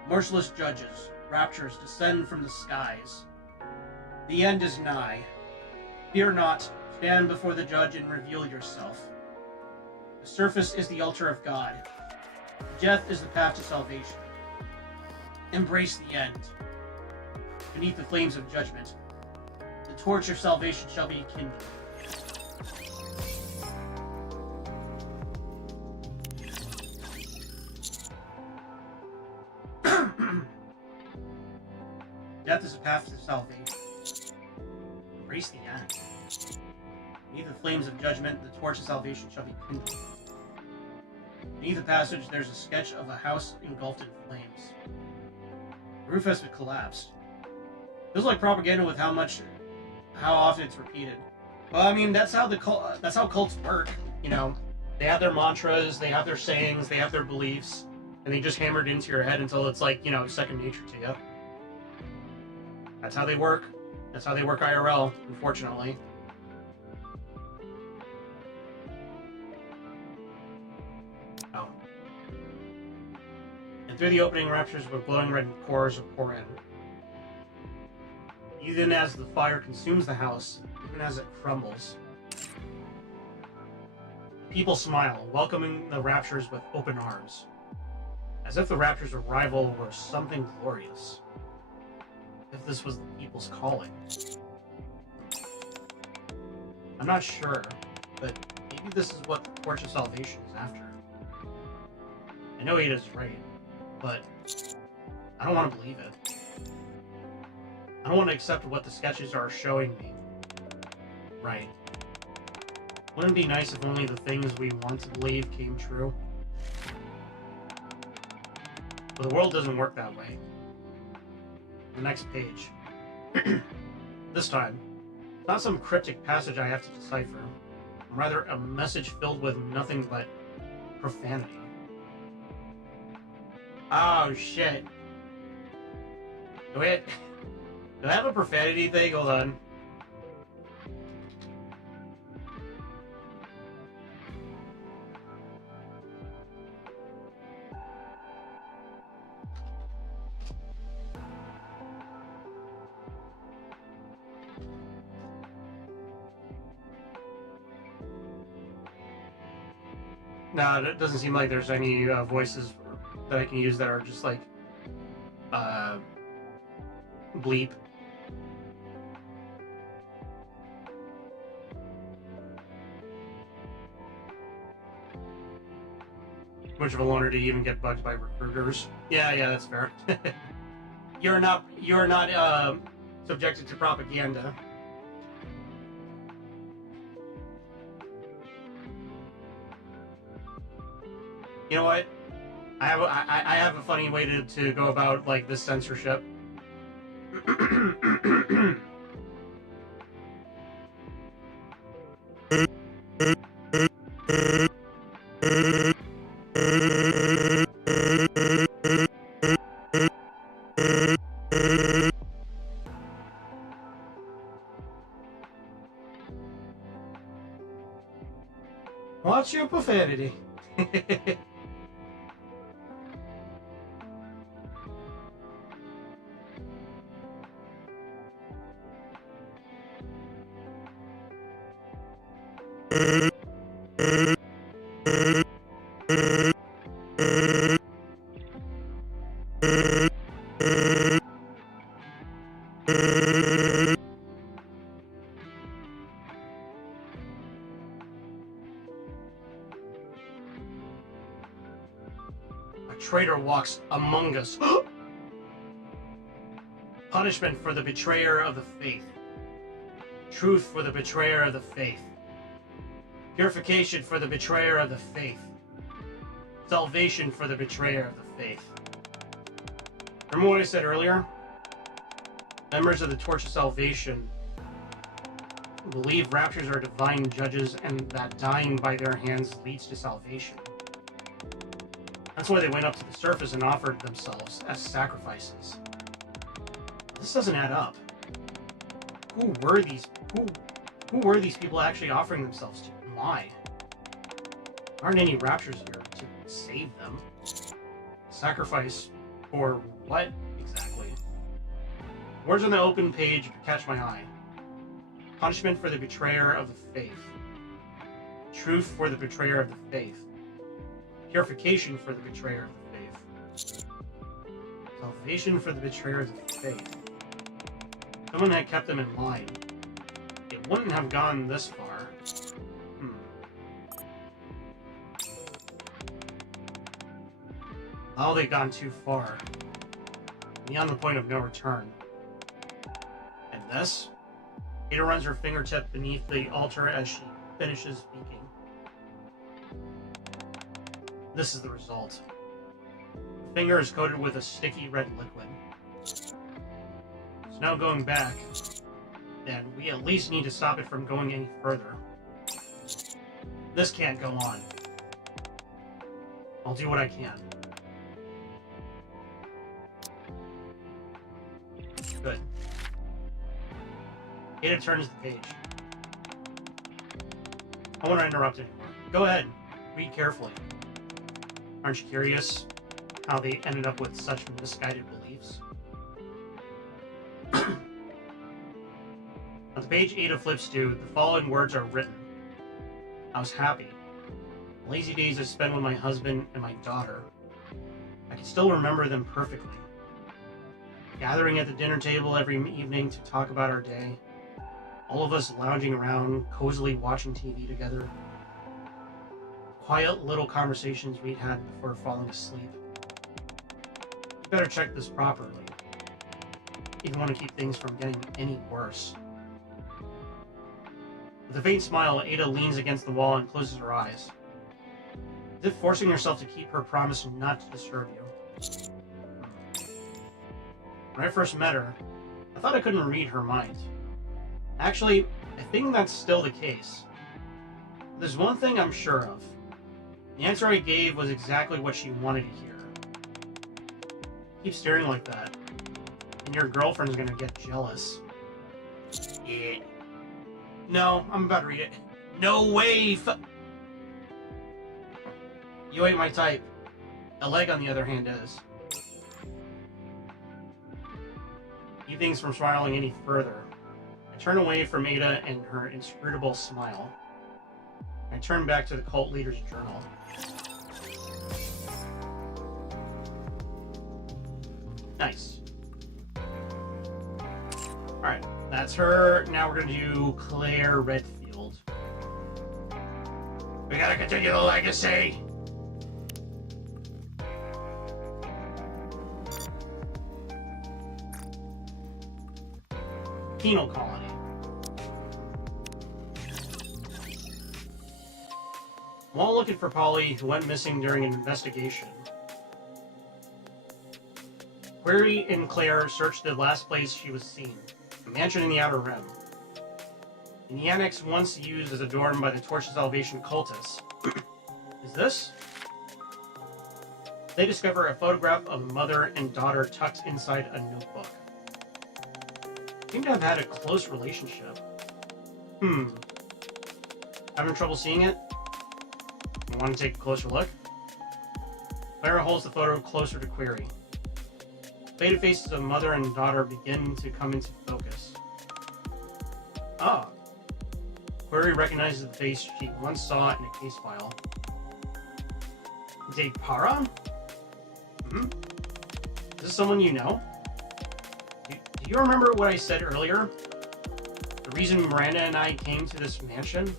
Merciless judges, raptures descend from the skies. The end is nigh. Fear not, stand before the judge and reveal yourself. The surface is the altar of God. Death is the path to salvation. Embrace the end. Beneath the flames of judgment, the torch of salvation shall be kindled. Death is the path to salvation. Embrace the end. Beneath the flames of judgment, the torch of salvation shall be kindled. Beneath the passage, there's a sketch of a house engulfed in flames. The roof has been collapsed. Feels like propaganda with how often it's repeated. Well, I mean, that's how cults work. You know, they have their mantras, they have their sayings, they have their beliefs, and they just hammer it into your head until it's like, you know, second nature to you. That's how they work. That's how they work IRL, unfortunately. Oh. And through the opening raptures with glowing red cores pour in. Even as the fire consumes the house, even as it crumbles. People smile, welcoming the raptures with open arms. As if the raptures' arrival were something glorious. If this was the people's calling. I'm not sure, but maybe this is what the Torch of Salvation is after. I know Ada's right, but I don't want to believe it. I don't want to accept what the sketches are showing me. Right. Wouldn't it be nice if only the things we want to believe came true? But the world doesn't work that way. The next page. This time, it's not some cryptic passage I have to decipher. Rather, a message filled with nothing but profanity. Oh, shit. Do I have a profanity thing? Hold on. No, it doesn't seem like there's any voices that I can use that are just like bleep. Much of a loner to even get bugged by recruiters. Yeah, that's fair. You're not subjected to propaganda. You know what? I have a funny way to go about like this censorship. Watch your profanity. Traitor walks among us. Punishment for the betrayer of the faith. Truth for the betrayer of the faith. Purification for the betrayer of the faith. Salvation for the betrayer of the faith. Remember what I said earlier? Members of the Torch of Salvation believe raptures are divine judges and that dying by their hands leads to salvation. That's why they went up to the surface and offered themselves as sacrifices. This doesn't add up. Who Who were these people actually offering themselves to? Why? There aren't any raptures here to save them. Sacrifice for what exactly? Words on the open page catch my eye. Punishment for the betrayer of the faith. Truth for the betrayer of the faith. Purification for the betrayer of the faith. Salvation for the betrayer of the faith. Someone had kept them in line. It wouldn't have gone this far. How they've gone too far. Beyond the point of no return. And this? Ada runs her fingertip beneath the altar as she finishes speaking. This is the result. The finger is coated with a sticky red liquid. There's no going back. Then we at least need to stop it from going any further. This can't go on. I'll do what I can. Good. Ada turns the page. I won't interrupt anymore. Go ahead. Read carefully. Aren't you curious how they ended up with such misguided beliefs? On the page Ada flips to, the following words are written. I was happy. Lazy days I spent with my husband and my daughter. I can still remember them perfectly. Gathering at the dinner table every evening to talk about our day. All of us lounging around, cozily watching TV together. Quiet little conversations we'd had before falling asleep. You better check this properly. If you want to keep things from getting any worse. With a faint smile, Ada leans against the wall and closes her eyes. As if forcing herself to keep her promise not to disturb you. When I first met her, I thought I couldn't read her mind. Actually, I think that's still the case. There's one thing I'm sure of. The answer I gave was exactly what she wanted to hear. Keep staring like that, and your girlfriend's gonna get jealous. Yeah. No, I'm about to read it. No way! You ain't my type. A leg, on the other hand, is. Keep things from spiraling any further. I turn away from Ada and her inscrutable smile. I turn back to the cult leader's journal. Nice. Alright, that's her. Now we're going to do Claire Redfield. We gotta continue the legacy! Penal colony. While looking for Polly, who went missing during an investigation, Query and Claire searched the last place she was seen, a mansion in the Outer Rim. In the annex once used as a dorm by the Torch Salvation cultists. Is this? They discover a photograph of mother and daughter tucked inside a notebook. Seem to have had a close relationship. Having trouble seeing it? You want to take a closer look? Clara holds the photo closer to Query. Faded faces of mother and daughter begin to come into focus. Ah. Query recognizes the face she once saw in a case file. Depara? Is this someone you know? Do you remember what I said earlier? The reason Miranda and I came to this mansion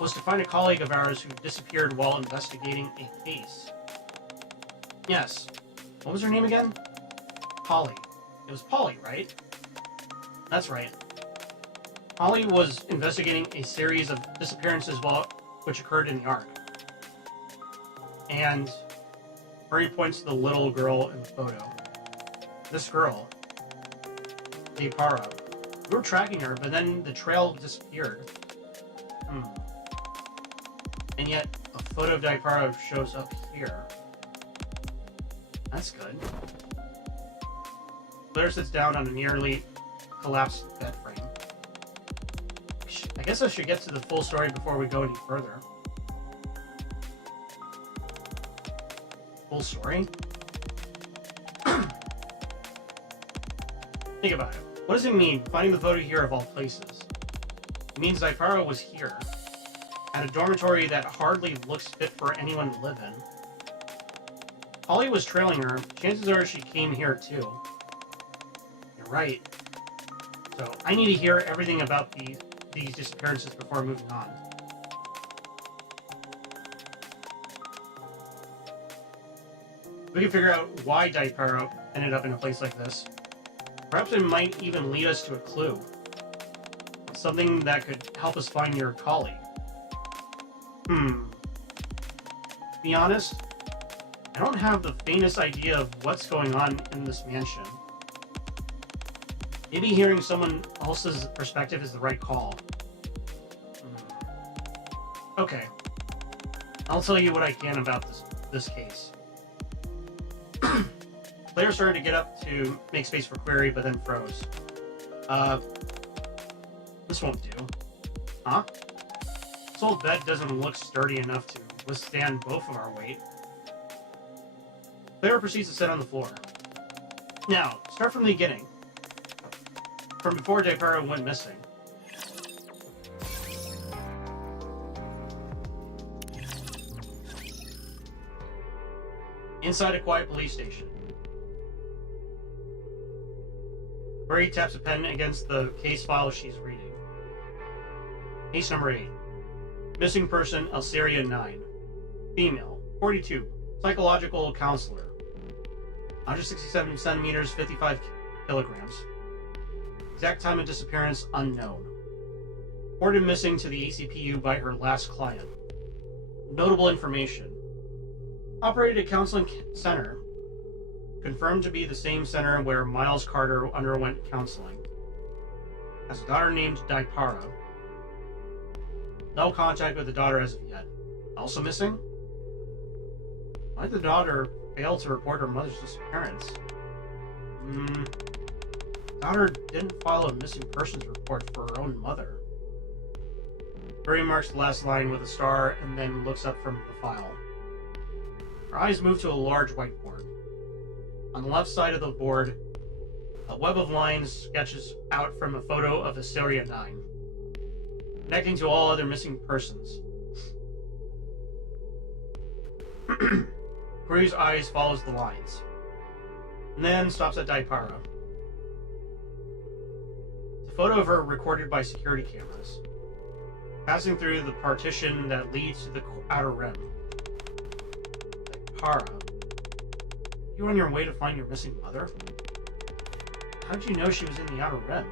was to find a colleague of ours who disappeared while investigating a case. Yes. What was her name again? Polly. It was Polly, right? That's right. Polly was investigating a series of disappearances which occurred in the Ark. And Murray points to the little girl in the photo. This girl, Depara. We were tracking her, but then the trail disappeared. And yet, a photo of Depara shows up here. That's good. Claire sits down on a nearly collapsed bed frame. guess I should get to the full story before we go any further. Full story? Think about it. What does it mean, finding the photo here of all places? It means Daiparo was here, at a dormitory that hardly looks fit for anyone to live in. Polly was trailing her. Chances are she came here too. You're right. So I need to hear everything about these disappearances before moving on. We can figure out why Daiparo ended up in a place like this. Perhaps it might even lead us to a clue. Something that could help us find your colleague. To be honest, I don't have the faintest idea of what's going on in this mansion. Maybe hearing someone else's perspective is the right call. Okay. I'll tell you what I can about this case. Player started to get up to make space for query, but then froze. This won't do. Huh? This old bed doesn't look sturdy enough to withstand both of our weight. Player proceeds to sit on the floor. Now, start from the beginning. From before Daiparo went missing. Inside a quiet police station. Ray taps a pen against the case file she's reading. Case number 8. Missing person, Alceria 9. Female, 42. Psychological counselor. 167 centimeters, 55 kilograms. Exact time of disappearance, unknown. Reported missing to the ACPU by her last client. Notable information. Operated a counseling center. Confirmed to be the same center where Miles Carter underwent counseling. Has a daughter named Daiparo. No contact with the daughter as of yet. Also missing? Why did the daughter fail to report her mother's disappearance? Daughter didn't file a missing persons report for her own mother. Ray marks the last line with a star and then looks up from the file. Her eyes move to a large whiteboard. On the left side of the board, a web of lines sketches out from a photo of Alceria 9, connecting to all other missing persons. Query's eyes follows the lines, and then stops at Daiparo. It's a photo of her recorded by security cameras, passing through the partition that leads to the outer rim. Daiparo, you on your way to find your missing mother? How did you know she was in the outer rim?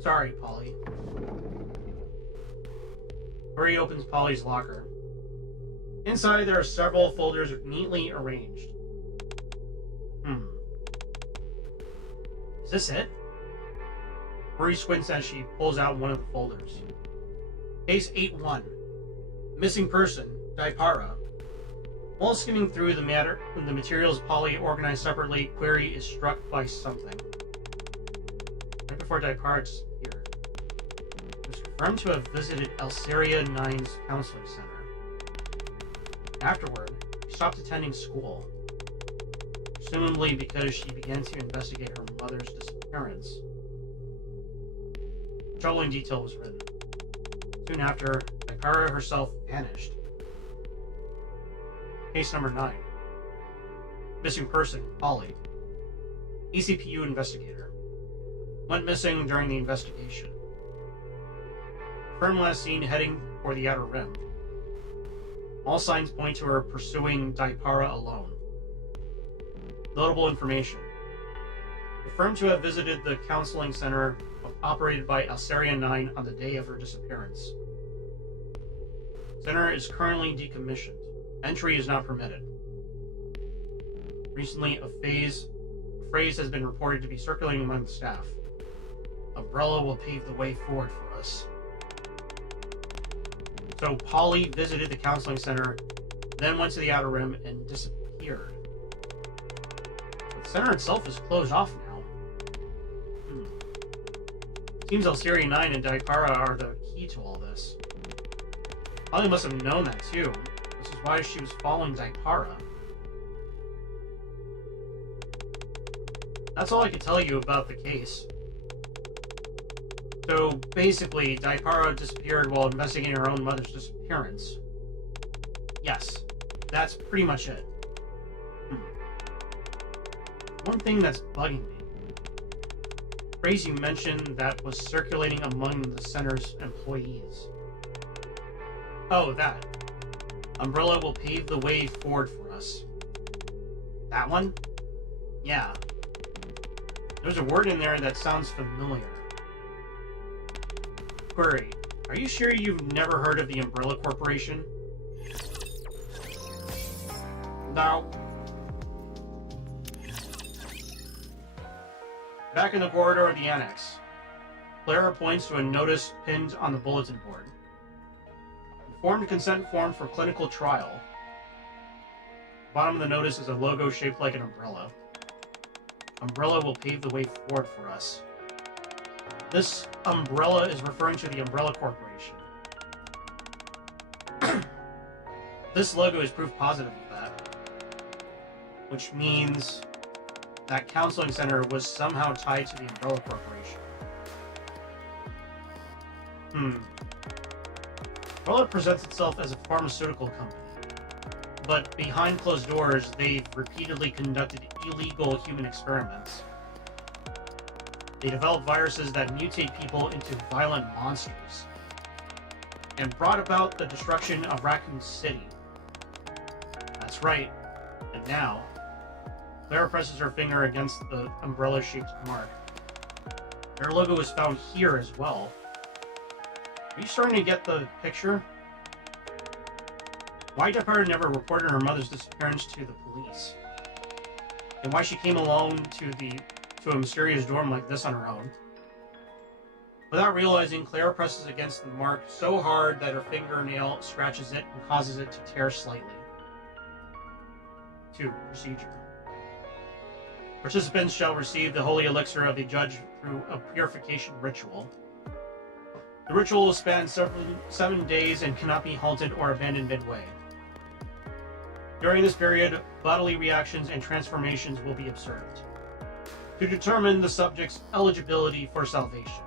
Sorry, Polly. Ray opens Polly's locker. Inside, there are several folders neatly arranged. Is this it? Ray squints as she pulls out one of the folders. Case 8-1. Missing person, Daiparo. While skimming through the materials Polly organized separately, Query is struck by something. Right before Daiparo disappeared, he was confirmed to have visited Alceria 9's counseling center. Afterward, he stopped attending school, presumably because she began to investigate her mother's disappearance. A troubling detail was written. Soon after, Daiparo herself vanished. Case number 9. Missing person, Polly. ECPU investigator. Went missing during the investigation. Confirmed last seen heading for the outer rim. All signs point to her pursuing Daiparo alone. Notable information. Confirmed to have visited the counseling center operated by Alceria 9 on the day of her disappearance. Center is currently decommissioned. Entry is not permitted. Recently, a phrase has been reported to be circulating among the staff. Umbrella will pave the way forward for us. So Polly visited the counseling center, then went to the outer rim and disappeared. But the center itself is closed off now. Seems Alceria 9 and Daipara are the key to all this. Polly must have known that too, which is why she was following Daipara. That's all I can tell you about the case. So basically, Daipara disappeared while investigating her own mother's disappearance. Yes, that's pretty much it. One thing that's bugging me. The phrase you mentioned that was circulating among the center's employees. Oh, that. Umbrella will pave the way forward for us. That one? Yeah. There's a word in there that sounds familiar. Query. Are you sure you've never heard of the Umbrella Corporation? No. Back in the corridor of the annex, Clara points to a notice pinned on the bulletin board. Informed consent form for clinical trial. The bottom of the notice is a logo shaped like an umbrella. Umbrella will pave the way forward for us. This umbrella is referring to the Umbrella Corporation. This logo is proof positive of that. Which means that counseling center was somehow tied to the Umbrella Corporation. Umbrella presents itself as a pharmaceutical company, but behind closed doors, they've repeatedly conducted illegal human experiments. They developed viruses that mutate people into violent monsters, and brought about the destruction of Raccoon City. That's right, and now, Clara presses her finger against the umbrella-shaped mark. Their logo is found here as well. Are you starting to get the picture? Why Daipara never reported her mother's disappearance to the police? And why she came alone to a mysterious dorm like this on her own? Without realizing, Clara presses against the mark so hard that her fingernail scratches it and causes it to tear slightly. 2. Procedure. Participants shall receive the holy elixir of the judge through a purification ritual. The ritual will span 7 days and cannot be halted or abandoned midway. During this period, bodily reactions and transformations will be observed to determine the subject's eligibility for salvation.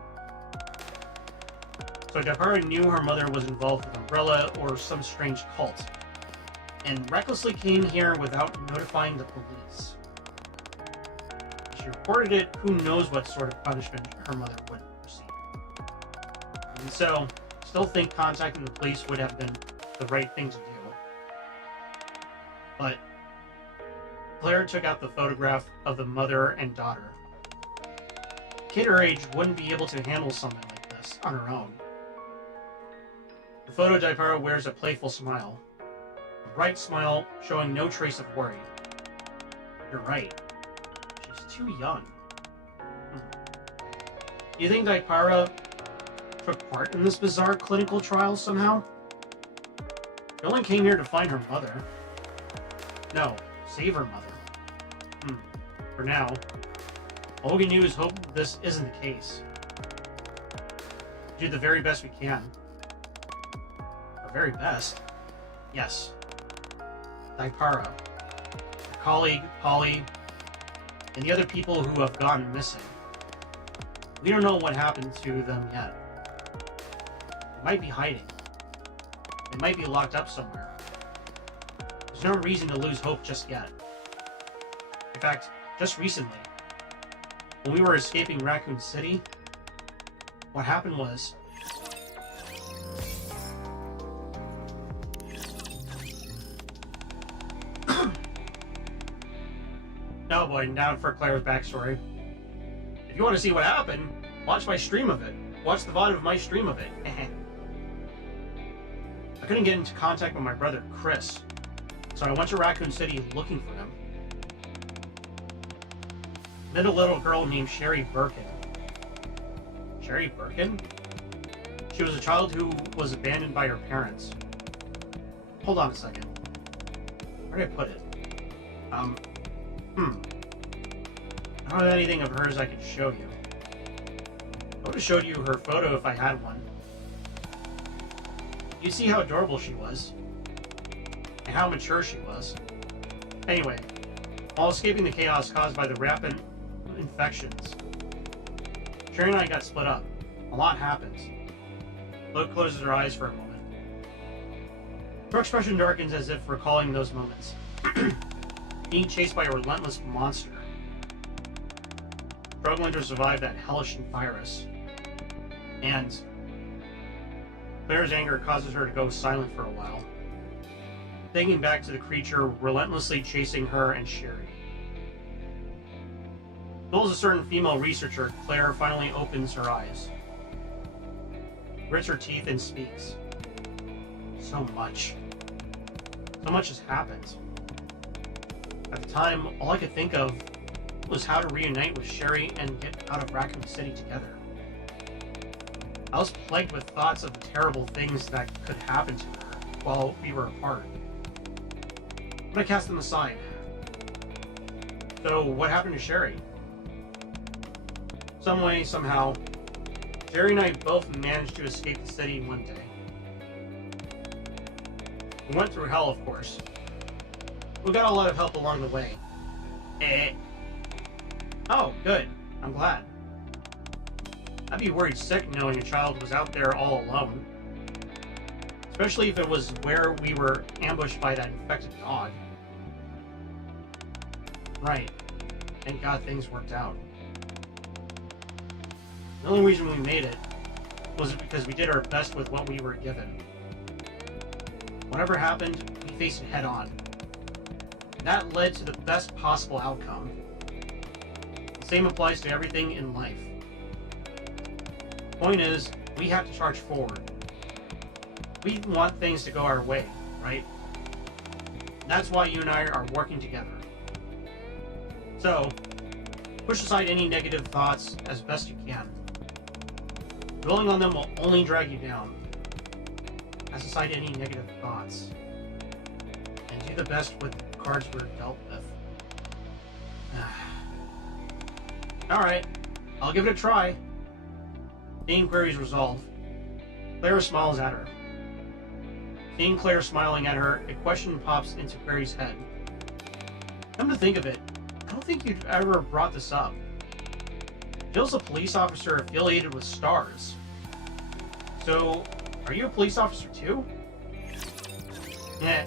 So Daipara knew her mother was involved with Umbrella or some strange cult, and recklessly came here without notifying the police. If she reported it, who knows what sort of punishment her mother would receive. And so, still think contacting the police would have been the right thing to do. But Claire took out the photograph of the mother and daughter. A kid her age wouldn't be able to handle something like this on her own. The photo Daipara wears a playful smile. A bright smile showing no trace of worry. You're right. She's too young. Do you think Daipara took part in this bizarre clinical trial somehow? She only came here to find her mother. No, save her mother. For now, all we can do is hope this isn't the case. Do the very best we can. Our very best? Yes. Daipara, her colleague, Polly, and the other people who have gone missing. We don't know what happened to them yet. They might be hiding. They might be locked up somewhere. There's no reason to lose hope just yet. In fact, just recently, when we were escaping Raccoon City, what happened was... Oh boy, now for Claire's backstory. If you want to see what happened, watch my stream of it. Watch the VOD of my stream of it. I couldn't get into contact with my brother, Chris, so I went to Raccoon City looking for him. Met a little girl named Sherry Birkin. Sherry Birkin? She was a child who was abandoned by her parents. Hold on a second. Where did I put it? I don't have anything of hers I could show you. Oh would have showed you her photo if I had one. You see how adorable she was, and how mature she was. Anyway, while escaping the chaos caused by the rampant infections, Sherry and I got split up. A lot happened. Luke closes her eyes for a moment. Her expression darkens as if recalling those moments. Being chased by a relentless monster. Struggling to survive that hellish virus. And Claire's anger causes her to go silent for a while. Thinking back to the creature relentlessly chasing her and Sherry. As a certain female researcher, Claire finally opens her eyes. Grits her teeth and speaks. So much. So much has happened. At the time, all I could think of was how to reunite with Sherry and get out of Raccoon City together. I was plagued with thoughts of terrible things that could happen to her while we were apart. But I cast them aside. So, what happened to Sherry? Some way, somehow, Sherry and I both managed to escape the city one day. We went through hell, of course. We got a lot of help along the way. Oh, good. I'm glad. I'd be worried sick knowing a child was out there all alone. Especially if it was where we were ambushed by that infected dog. Right. Thank God things worked out. The only reason we made it was because we did our best with what we were given. Whatever happened, we faced it head on. That led to the best possible outcome. The same applies to everything in life. Point is, we have to charge forward. We want things to go our way, right? That's why you and I are working together. So, push aside any negative thoughts as best you can. Dwelling on them will only drag you down. Cast aside any negative thoughts. And do the best with the cards we're dealt with. Alright, I'll give it a try. The inquiry's resolved. Claire smiles at her. Seeing Claire smiling at her, a question pops into Clary's head. Come to think of it, I don't think you'd ever brought this up. Jill's a police officer affiliated with STARS. So, are you a police officer too? Eh.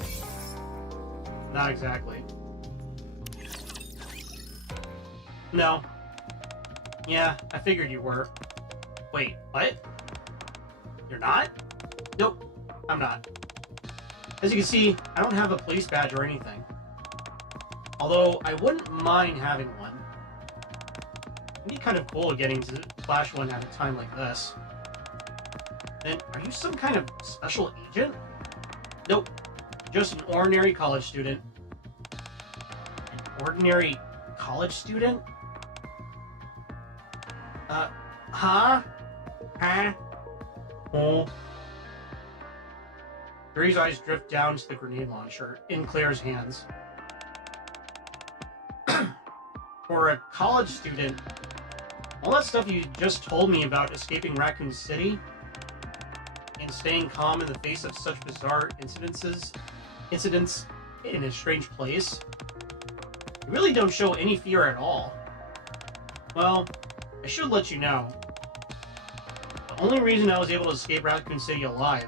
Not exactly. No. Yeah, I figured you were. Wait, what? You're not? Nope, I'm not. As you can see, I don't have a police badge or anything. Although, I wouldn't mind having one. It'd be kind of cool getting to flash one at a time like this. Then, are you some kind of special agent? Nope, just an ordinary college student. An ordinary college student? Huh? Oh. Grace's eyes drift down to the grenade launcher in Claire's hands. For a college student, all that stuff you just told me about escaping Raccoon City and staying calm in the face of such bizarre incidents in a strange place, you really don't show any fear at all. Well, I should let you know. The only reason I was able to escape Raccoon City alive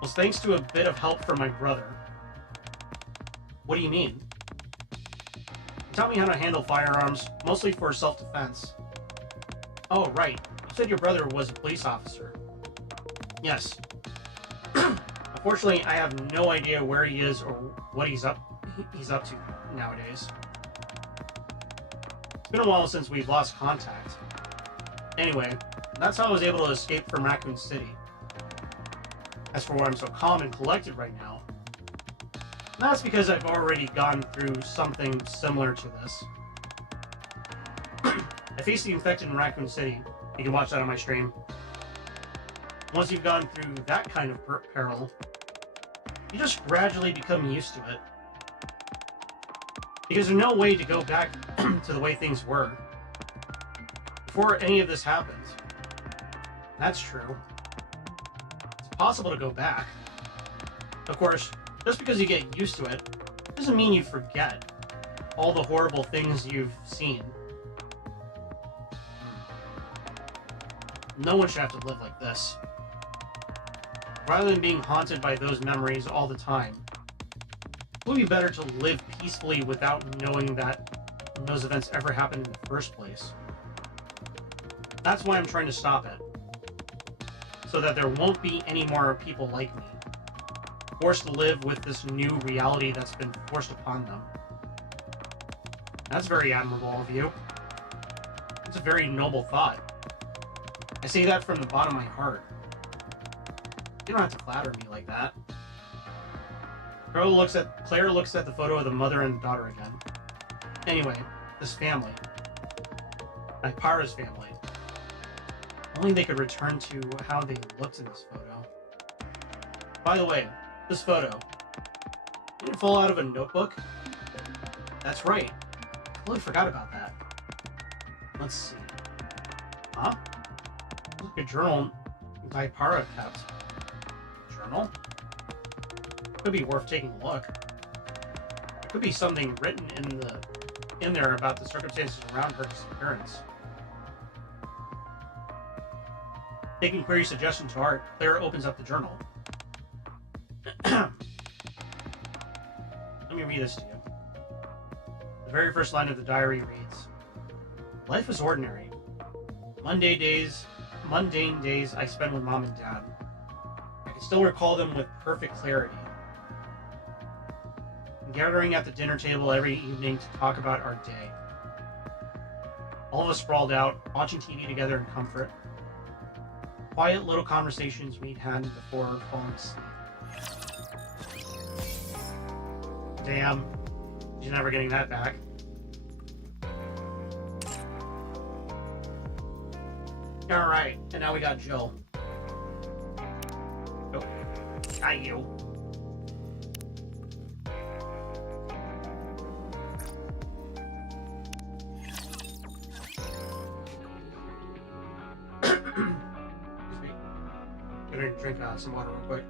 was thanks to a bit of help from my brother. What do you mean? He taught me how to handle firearms, mostly for self-defense. Oh, right. You said your brother was a police officer. Yes. Unfortunately, I have no idea where he is or what he's up to nowadays. It's been a while since we've lost contact. Anyway, that's how I was able to escape from Raccoon City. As for why I'm so calm and collected right now, that's because I've already gone through something similar to this. I faced the infected in Raccoon City. You can watch that on my stream. Once you've gone through that kind of peril, you just gradually become used to it. Because there's no way to go back to the way things were. Before any of this happened, That's true. It's possible to go back. Of course, just because you get used to it, doesn't mean you forget all the horrible things you've seen. No one should have to live like this. Rather than being haunted by those memories all the time, it would be better to live peacefully without knowing that those events ever happened in the first place. That's why I'm trying to stop it. So that there won't be any more people like me, forced to live with this new reality that's been forced upon them. That's very admirable of you. It's a very noble thought. I say that from the bottom of my heart. You don't have to flatter me like that. Claire looks at the photo of the mother and daughter again. Anyway, this family. Nykkke's family. Only they could return to how they looked in this photo. By the way, this photo. Did it fall out of a notebook? That's right. I totally forgot about that. Let's see. Huh? Look, a journal Nykke kept. Journal? Could be worth taking a look. There could be something written in there about the circumstances around her disappearance. Taking Query's suggestion to heart, Claire opens up the journal. Let me read this to you. The very first line of the diary reads, "Life is ordinary. Mundane days I spend with Mom and Dad. I can still recall them with perfect clarity. Gathering at the dinner table every evening to talk about our day. All of us sprawled out, watching TV together in comfort. Quiet little conversations we'd had before falling asleep." Damn. She's never getting that back. Alright, and now we got Jill. Oh, got you. Excuse me. Gonna drink some water real quick.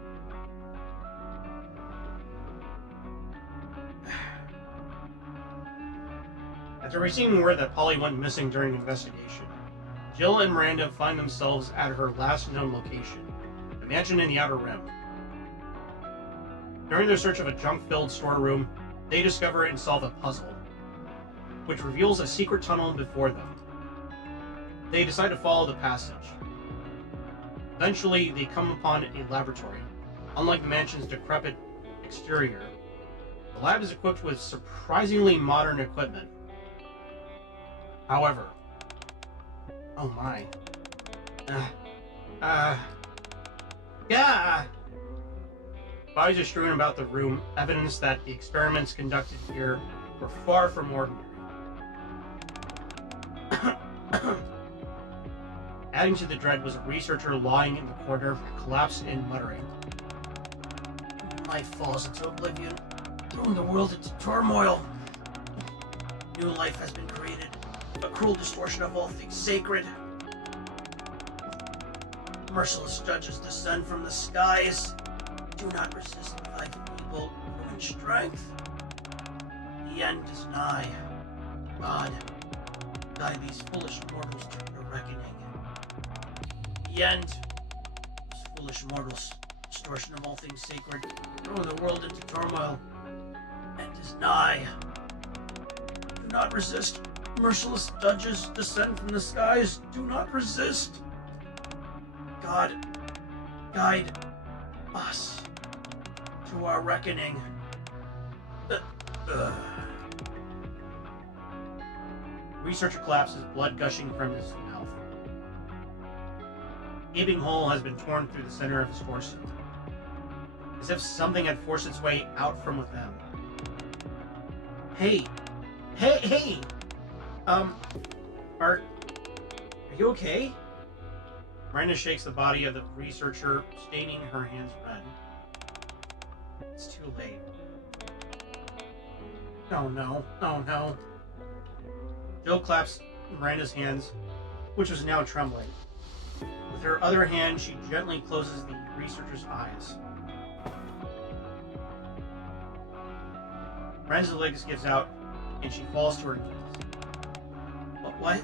After receiving word that Polly went missing during the investigation, Jill and Miranda find themselves at her last known location, a mansion in the Outer Rim. During their search of a junk-filled storeroom, they discover and solve a puzzle, which reveals a secret tunnel before them. They decide to follow the passage. Eventually, they come upon a laboratory. Unlike the mansion's decrepit exterior, the lab is equipped with surprisingly modern equipment. However, oh my. Yeah! Bodies are strewn about the room, evidence that the experiments conducted here were far from ordinary. Adding to the dread was a researcher lying in the corner, collapsed and muttering. "Life falls into oblivion, throwing the world into turmoil. New life has been created, a cruel distortion of all things sacred. Merciless judges descend from the skies. Do not resist life, people, ruin strength. The end is nigh. God, guide these foolish mortals to your reckoning. The end, these foolish mortals, distortion of all things sacred, throwing the world into turmoil. End is nigh. Do not resist. Merciless judges descend from the skies. Do not resist. God, guide us to our reckoning." Researcher collapses, blood gushing from his mouth. A gaping hole has been torn through the center of his torso, as if something had forced its way out from within. Hey! Are you okay? Miranda shakes the body of the researcher, staining her hands red. It's too late. Oh no. Jill claps Miranda's hands, which was now trembling. With With her other hand, she gently closes the researcher's eyes. Miranda's legs gives out, and she falls to her knees. What?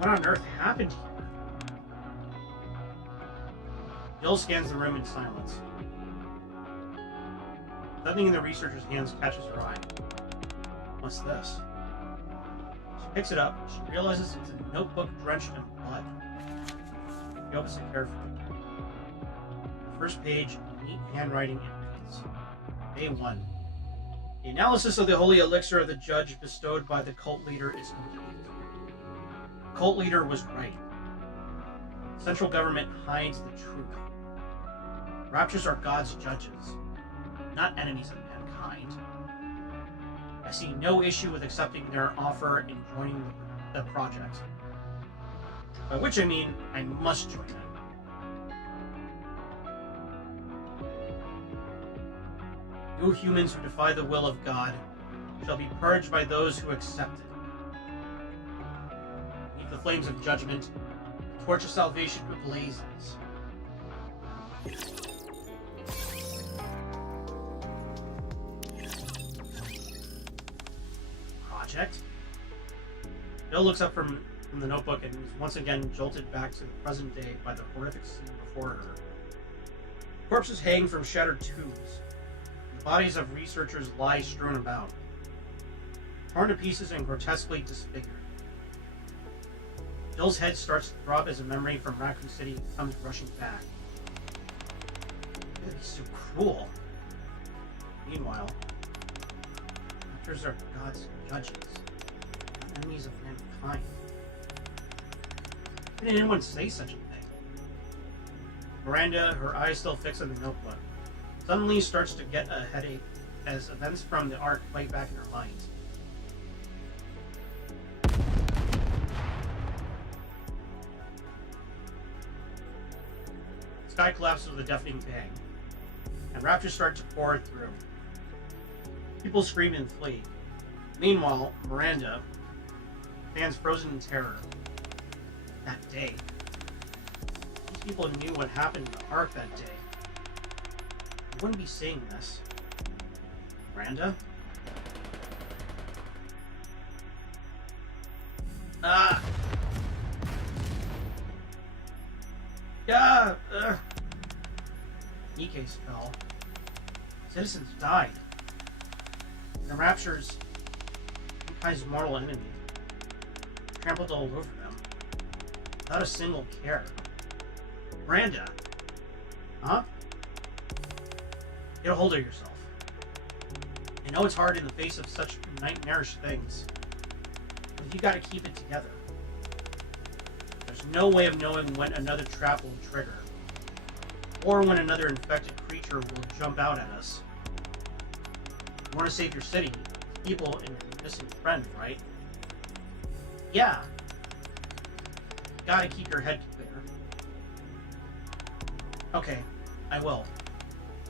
What on earth happened here? Jill scans the room in silence. Something in the researcher's hands catches her eye. What's this? She picks it up. She realizes it's a notebook drenched in blood. She opens it carefully. The first page, neat handwriting, and reads, Day 1. The analysis of the holy elixir of the judge bestowed by the cult leader is complete. The cult leader was right. The central government hides the truth. Raptures are God's judges, not enemies of mankind. I see no issue with accepting their offer and joining the project. By which I mean, I must join it. You humans who defy the will of God shall be purged by those who accept it. Beneath the flames of judgment, the torch of salvation blazes. Project? Bill looks up from the notebook and is once again jolted back to the present day by the horrific scene before her. Corpses hang from shattered tubes. The bodies of researchers lie strewn about, torn to pieces and grotesquely disfigured. Bill's head starts to throb as a memory from Raccoon City comes rushing back. That'd be so cruel. Meanwhile, raptors are God's judges, not enemies of mankind. How did anyone say such a thing? Miranda, her eyes still fixed on the notebook, suddenly starts to get a headache as events from the arc play back in her mind. The sky collapses with a deafening bang, and raptors start to pour through. People scream and flee. Meanwhile, Miranda stands frozen in terror. That day. These people knew what happened in the arc that day. They wouldn't be saying this. Miranda? Ah! Yeah! NIKKE's fell. Citizens died. The Raptures, mankind's mortal enemy, trampled all over them, without a single care. Miranda! Huh? Get a hold of yourself. I know it's hard in the face of such nightmarish things, but you gotta keep it together. There's no way of knowing when another trap will trigger, or when another infected creature will jump out at us. You want to save your city, people, and your missing friend, right? Yeah. Gotta keep your head clear. Okay, I will.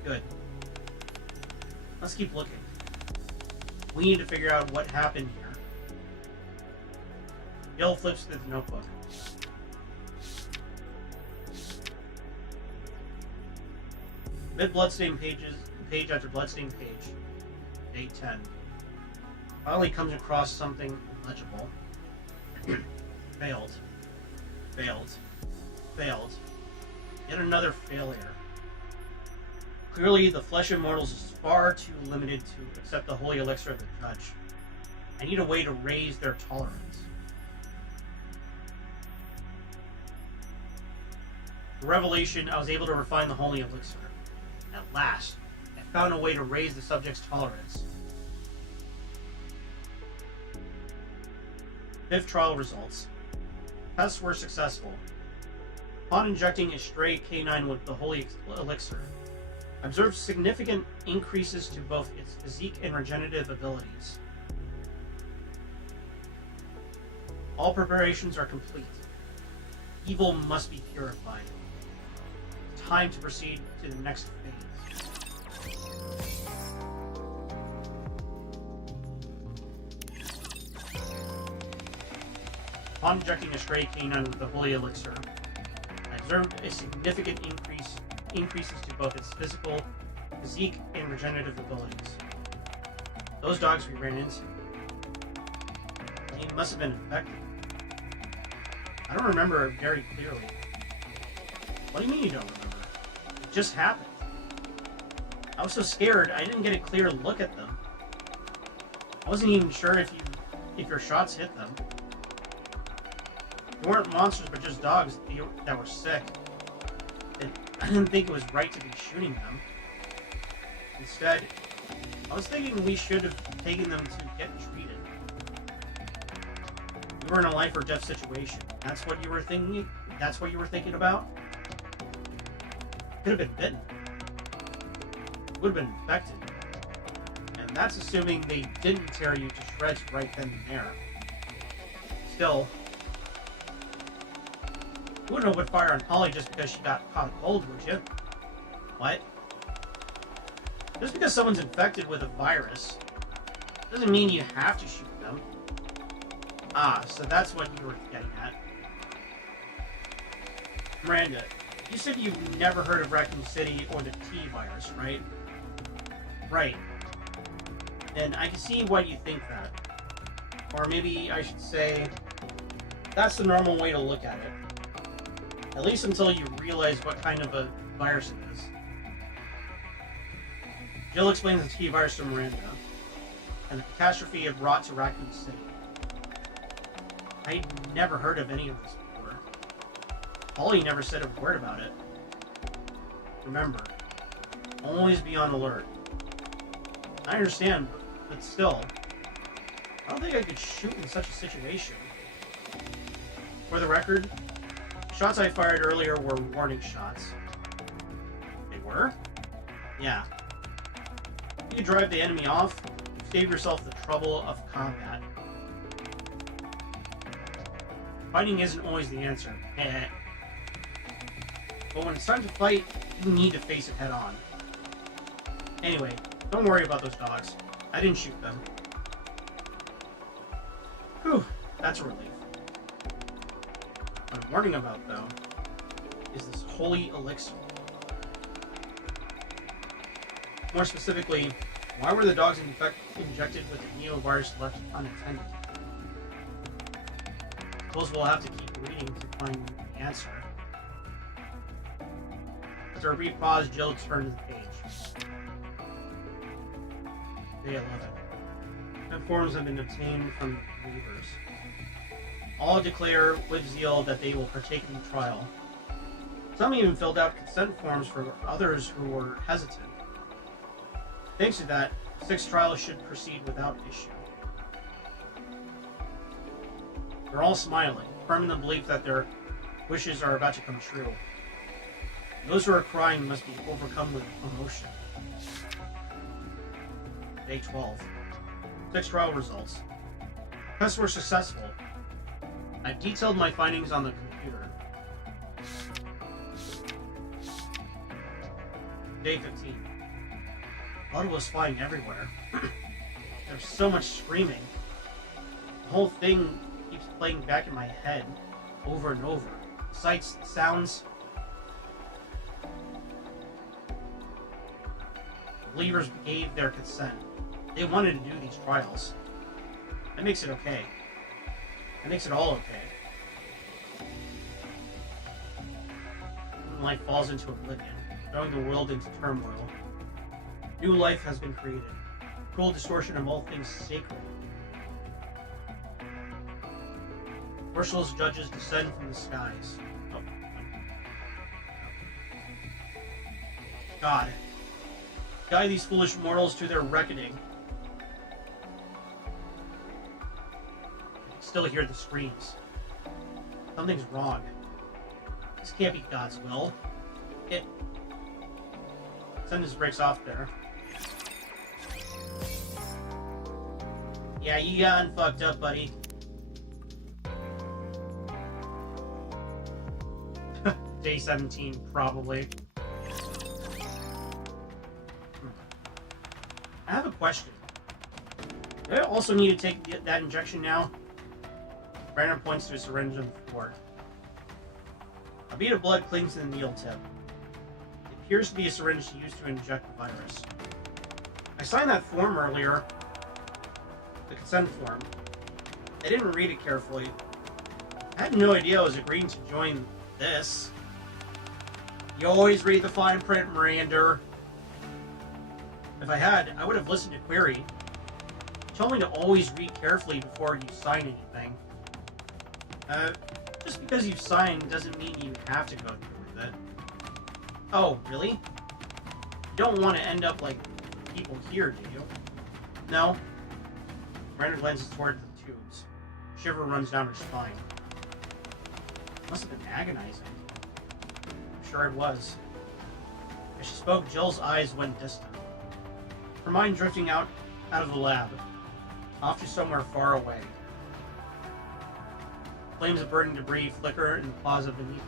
Good. Let's keep looking. We need to figure out what happened here. Jill flips through the notebook. Mid-bloodstained pages, page after bloodstained page. Day 10. Finally comes across something illegible. Failed. Failed. Failed. Yet another failure. Clearly, the flesh of mortals is far too limited to accept the holy elixir of the judge. I need a way to raise their tolerance. Through revelation, I was able to refine the holy elixir. At last, I found a way to raise the subject's tolerance. 5th trial results. Tests were successful. Upon injecting a stray canine with the holy elixir, I observed significant increases to both its physique and regenerative abilities. All preparations are complete. Evil must be purified. Time to proceed to the next phase. Upon injecting a stray canine with the holy elixir, observed a significant increases to both its physique, and regenerative abilities. Those dogs we ran into, they must have been infected. I don't remember it very clearly. What do you mean you don't remember? It just happened. I was so scared I didn't get a clear look at them. I wasn't even sure if your shots hit them. They weren't monsters, but just dogs that were sick. I didn't think it was right to be shooting them. Instead, I was thinking we should have taken them to get treated. We were in a life or death situation. That's what you were thinking? That's what you were thinking about? Could have been bitten. Would have been infected. And that's assuming they didn't tear you to shreds right then and there. Still, you wouldn't open fire on Holly just because she got caught cold, would you? What? Just because someone's infected with a virus doesn't mean you have to shoot them. Ah, so that's what you were getting at. Miranda, you said you've never heard of Raccoon City or the T virus, right? Right. And I can see why you think that. Or maybe I should say, that's the normal way to look at it. At least until you realize what kind of a virus it is. Jill explains the T virus to Miranda, and the catastrophe it brought to Raccoon City. I'd never heard of any of this before. Holly never said a word about it. Remember, always be on alert. I understand, but still, I don't think I could shoot in such a situation. For the record, the shots I fired earlier were warning shots. They were? Yeah. You could drive the enemy off, save yourself the trouble of combat. Fighting isn't always the answer. But when it's time to fight, you need to face it head on. Anyway, don't worry about those dogs. I didn't shoot them. Whew, that's a relief. What I'm worrying about, though, is this holy elixir. More specifically, why were the dogs injected with the neovirus left unattended? Suppose we'll have to keep reading to find the answer. After a brief pause, Jill turned to the page. Day 11. 10 forms have been obtained from the believers. All declare with zeal that they will partake in the trial. Some even filled out consent forms for others who were hesitant. Thanks to that, 6 trials should proceed without issue. They're all smiling, firm in the belief that their wishes are about to come true. Those who are crying must be overcome with emotion. Day 12. 6 trial results. Tests were successful. I've detailed my findings on the computer. Day 15. Blood was flying everywhere. There's so much screaming. The whole thing keeps playing back in my head over and over. Sights, sounds. The believers gave their consent. They wanted to do these trials. That makes it okay. That makes it all okay. When life falls into oblivion, throwing the world into turmoil, new life has been created. Cruel distortion of all things sacred. Merciless judges descend from the skies. Oh. God, guide these foolish mortals to their reckoning. I can still hear the screams. Something's wrong. This can't be God's will. Sentence breaks off there. Yeah, you got fucked up, buddy. Day 17, probably. I have a question. Do I also need to take that injection now? Brandon points to a syringe on the floor. A bead of blood clings to the needle tip. It appears to be a syringe used to inject the virus. I signed that form earlier. The consent form. I didn't read it carefully. I had no idea I was agreeing to join this. You always read the fine print, Miranda. If I had, I would have listened to Query. She told me to always read carefully before you sign anything. Just because you've signed doesn't mean you have to go through with it. Oh, really? You don't want to end up like people here, do you? No. Miranda glances toward the tubes. A shiver runs down her spine. Must have been agonizing. I'm sure it was. As she spoke, Jill's eyes went distant. Her mind drifting out of the lab, off to somewhere far away. Flames of burning debris flicker in the plaza beneath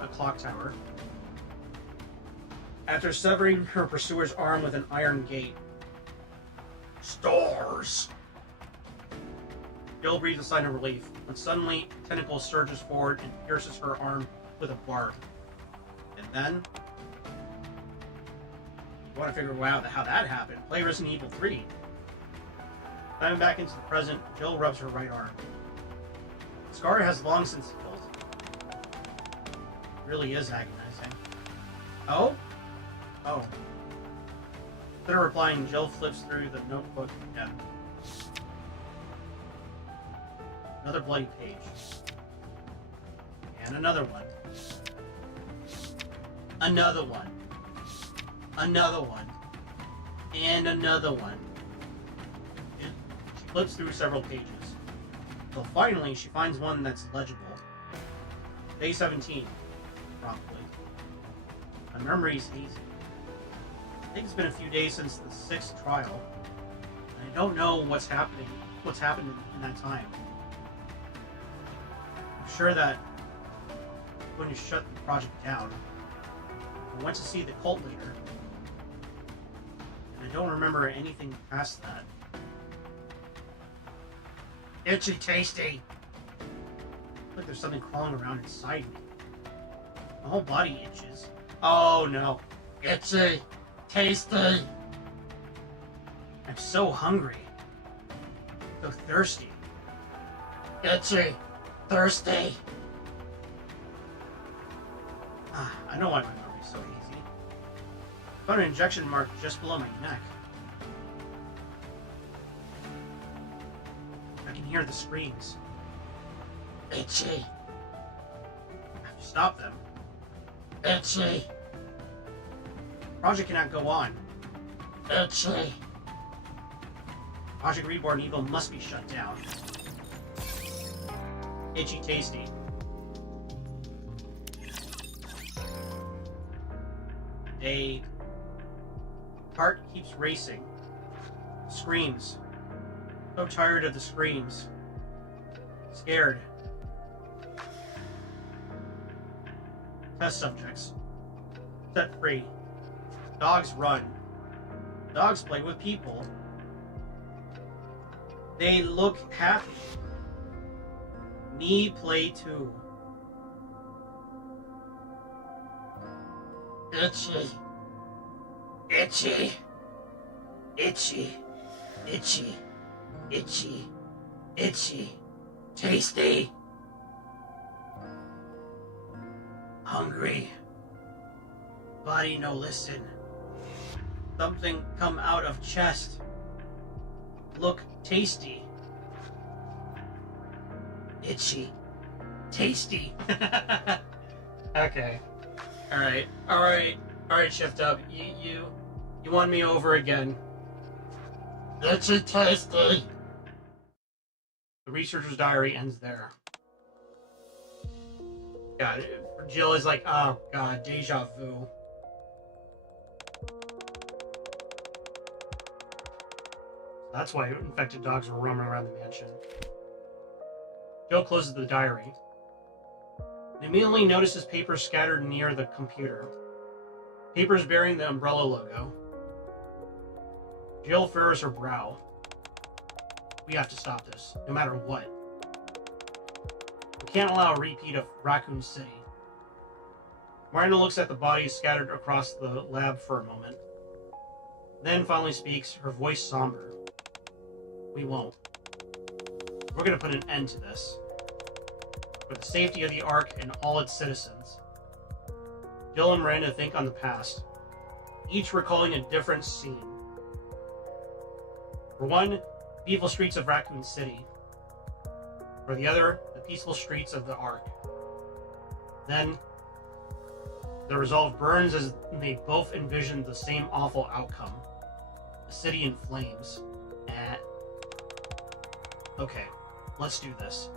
a clock tower. After severing her pursuer's arm with an iron gate. Stars! Jill breathes a sign of relief, when suddenly a tentacle surges forward and pierces her arm with a barb. And then... You want to figure out how that happened? Play Resident Evil 3. Diving back into the present, Jill rubs her right arm. The scar has long since healed. It really is agonizing. Oh? Oh. Instead of replying, Jill flips through the notebook again. Another bloody page. And another one. Another one. Another one. And another one. She flips through several pages. Until finally, she finds one that's legible. Day 17. Probably. My memory's hazy. I think it's been a few days since the 6th trial. And I don't know what's happened in that time. I'm sure that when you shut the project down, I went to see the cult leader. And I don't remember anything past that. Itchy tasty! Like there's something crawling around inside me. My whole body itches. Oh no. Itchy! Tasty! I'm so hungry. So thirsty. Itchy! Thirsty! I know why my memory's so easy. I found an injection mark just below my neck. I can hear the screams. Itchy! I have to stop them. Itchy! Project cannot go on. Itchy! Project Reborn Evil must be shut down. Itchy tasty. Heart keeps racing. Screams. So tired of the screams. Scared. Test subjects. Set free. Dogs run. Dogs play with people. They look happy. Me play too. Itchy. Itchy. Itchy. Itchy. Itchy. Itchy. Tasty. Hungry. Body no listen. Something come out of chest. Look tasty. Itchy. Tasty. Okay. Alright, Shift Up. You won me over again. Itchy tasty. The researcher's diary ends there. God, Jill is like, oh god, deja vu. That's why infected dogs were roaming around the mansion. Jill closes the diary. And immediately notices papers scattered near the computer. Papers bearing the umbrella logo. Jill furrows her brow. We have to stop this, no matter what. We can't allow a repeat of Raccoon City. Miranda looks at the bodies scattered across the lab for a moment. Then finally speaks, her voice somber. We won't. We're going to put an end to this. For the safety of the Ark and all its citizens. Jill and Miranda think on the past, each recalling a different scene. For one, the evil streets of Raccoon City. For the other, the peaceful streets of the Ark. Then, the resolve burns as they both envision the same awful outcome. The city in flames. Okay, let's do this.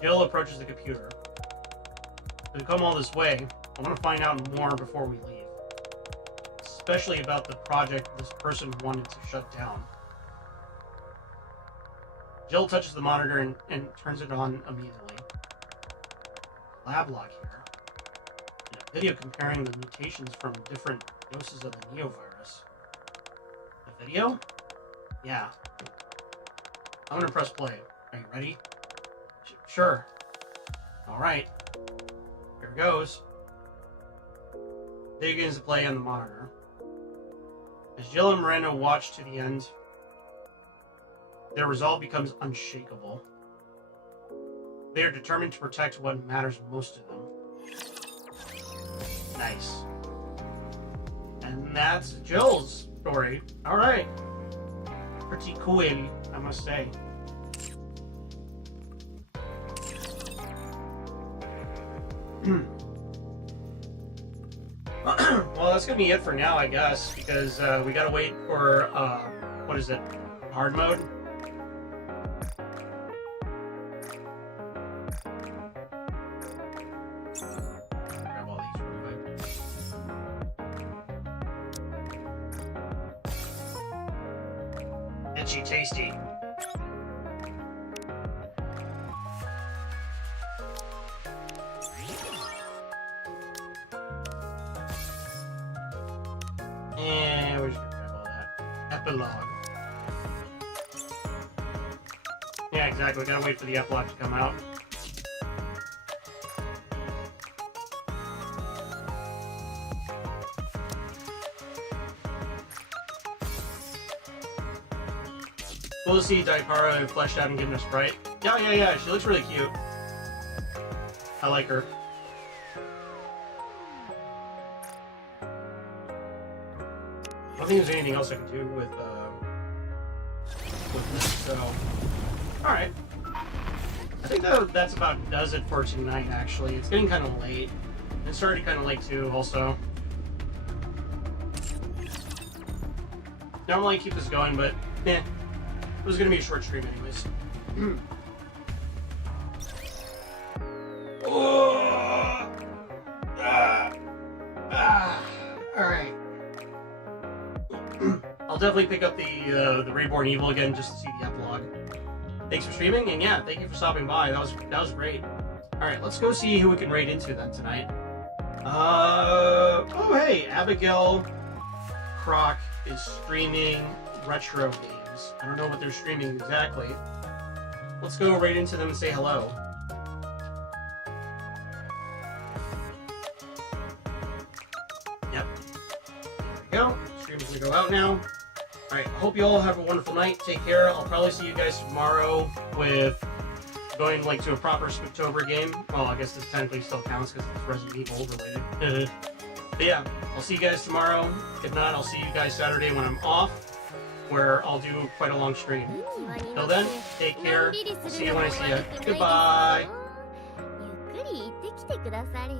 Jill approaches the computer. To come all this way, I want to find out more before we leave. Especially about the project this person wanted to shut down. Jill touches the monitor and turns it on immediately. Lab log here. And a video comparing the mutations from different doses of the neovirus. The video? Yeah. I'm gonna press play. Are you ready? Sure. Alright. Here it goes. Video begins to play on the monitor. As Jill and Miranda watch to the end, their resolve becomes unshakable. They are determined to protect what matters most to them. Nice. And that's Jill's story. Alright. Pretty cool, I must say. Well, that's gonna be it for now, I guess, because we gotta wait for, what is it? Hard mode? Grab all these real quick. Itchy tasty. And we're just gonna grab all that. Epilogue. Yeah, exactly. We gotta wait for the epilogue to come out. Cool to see Daipara fleshed out and given a sprite. Yeah. She looks really cute. I like her. I don't think there's anything else I can do with this, so... Alright. I think that's about does it for tonight, actually. It's getting kind of late. It's already kind of late, too, also. Normally I keep this going, but, it was going to be a short stream anyways. Alright. I'll definitely pick up the Reborn Evil again just to see the epilogue. Thanks for streaming, and yeah, thank you for stopping by. That was great. Alright, let's go see who we can raid into then tonight. Oh hey, Abigail Croc is streaming retro games. I don't know what they're streaming exactly. Let's go right into them and say hello. Yep. There we go. Stream's gonna go out now. Alright, hope you all have a wonderful night. Take care. I'll probably see you guys tomorrow with going to a proper Spooktober game. Well, I guess this technically still counts because it's Resident Evil related. But yeah, I'll see you guys tomorrow. If not, I'll see you guys Saturday when I'm off, where I'll do quite a long stream. Till then, take care. See you when I see you. Goodbye. ゆっくり行ってきてくだされ。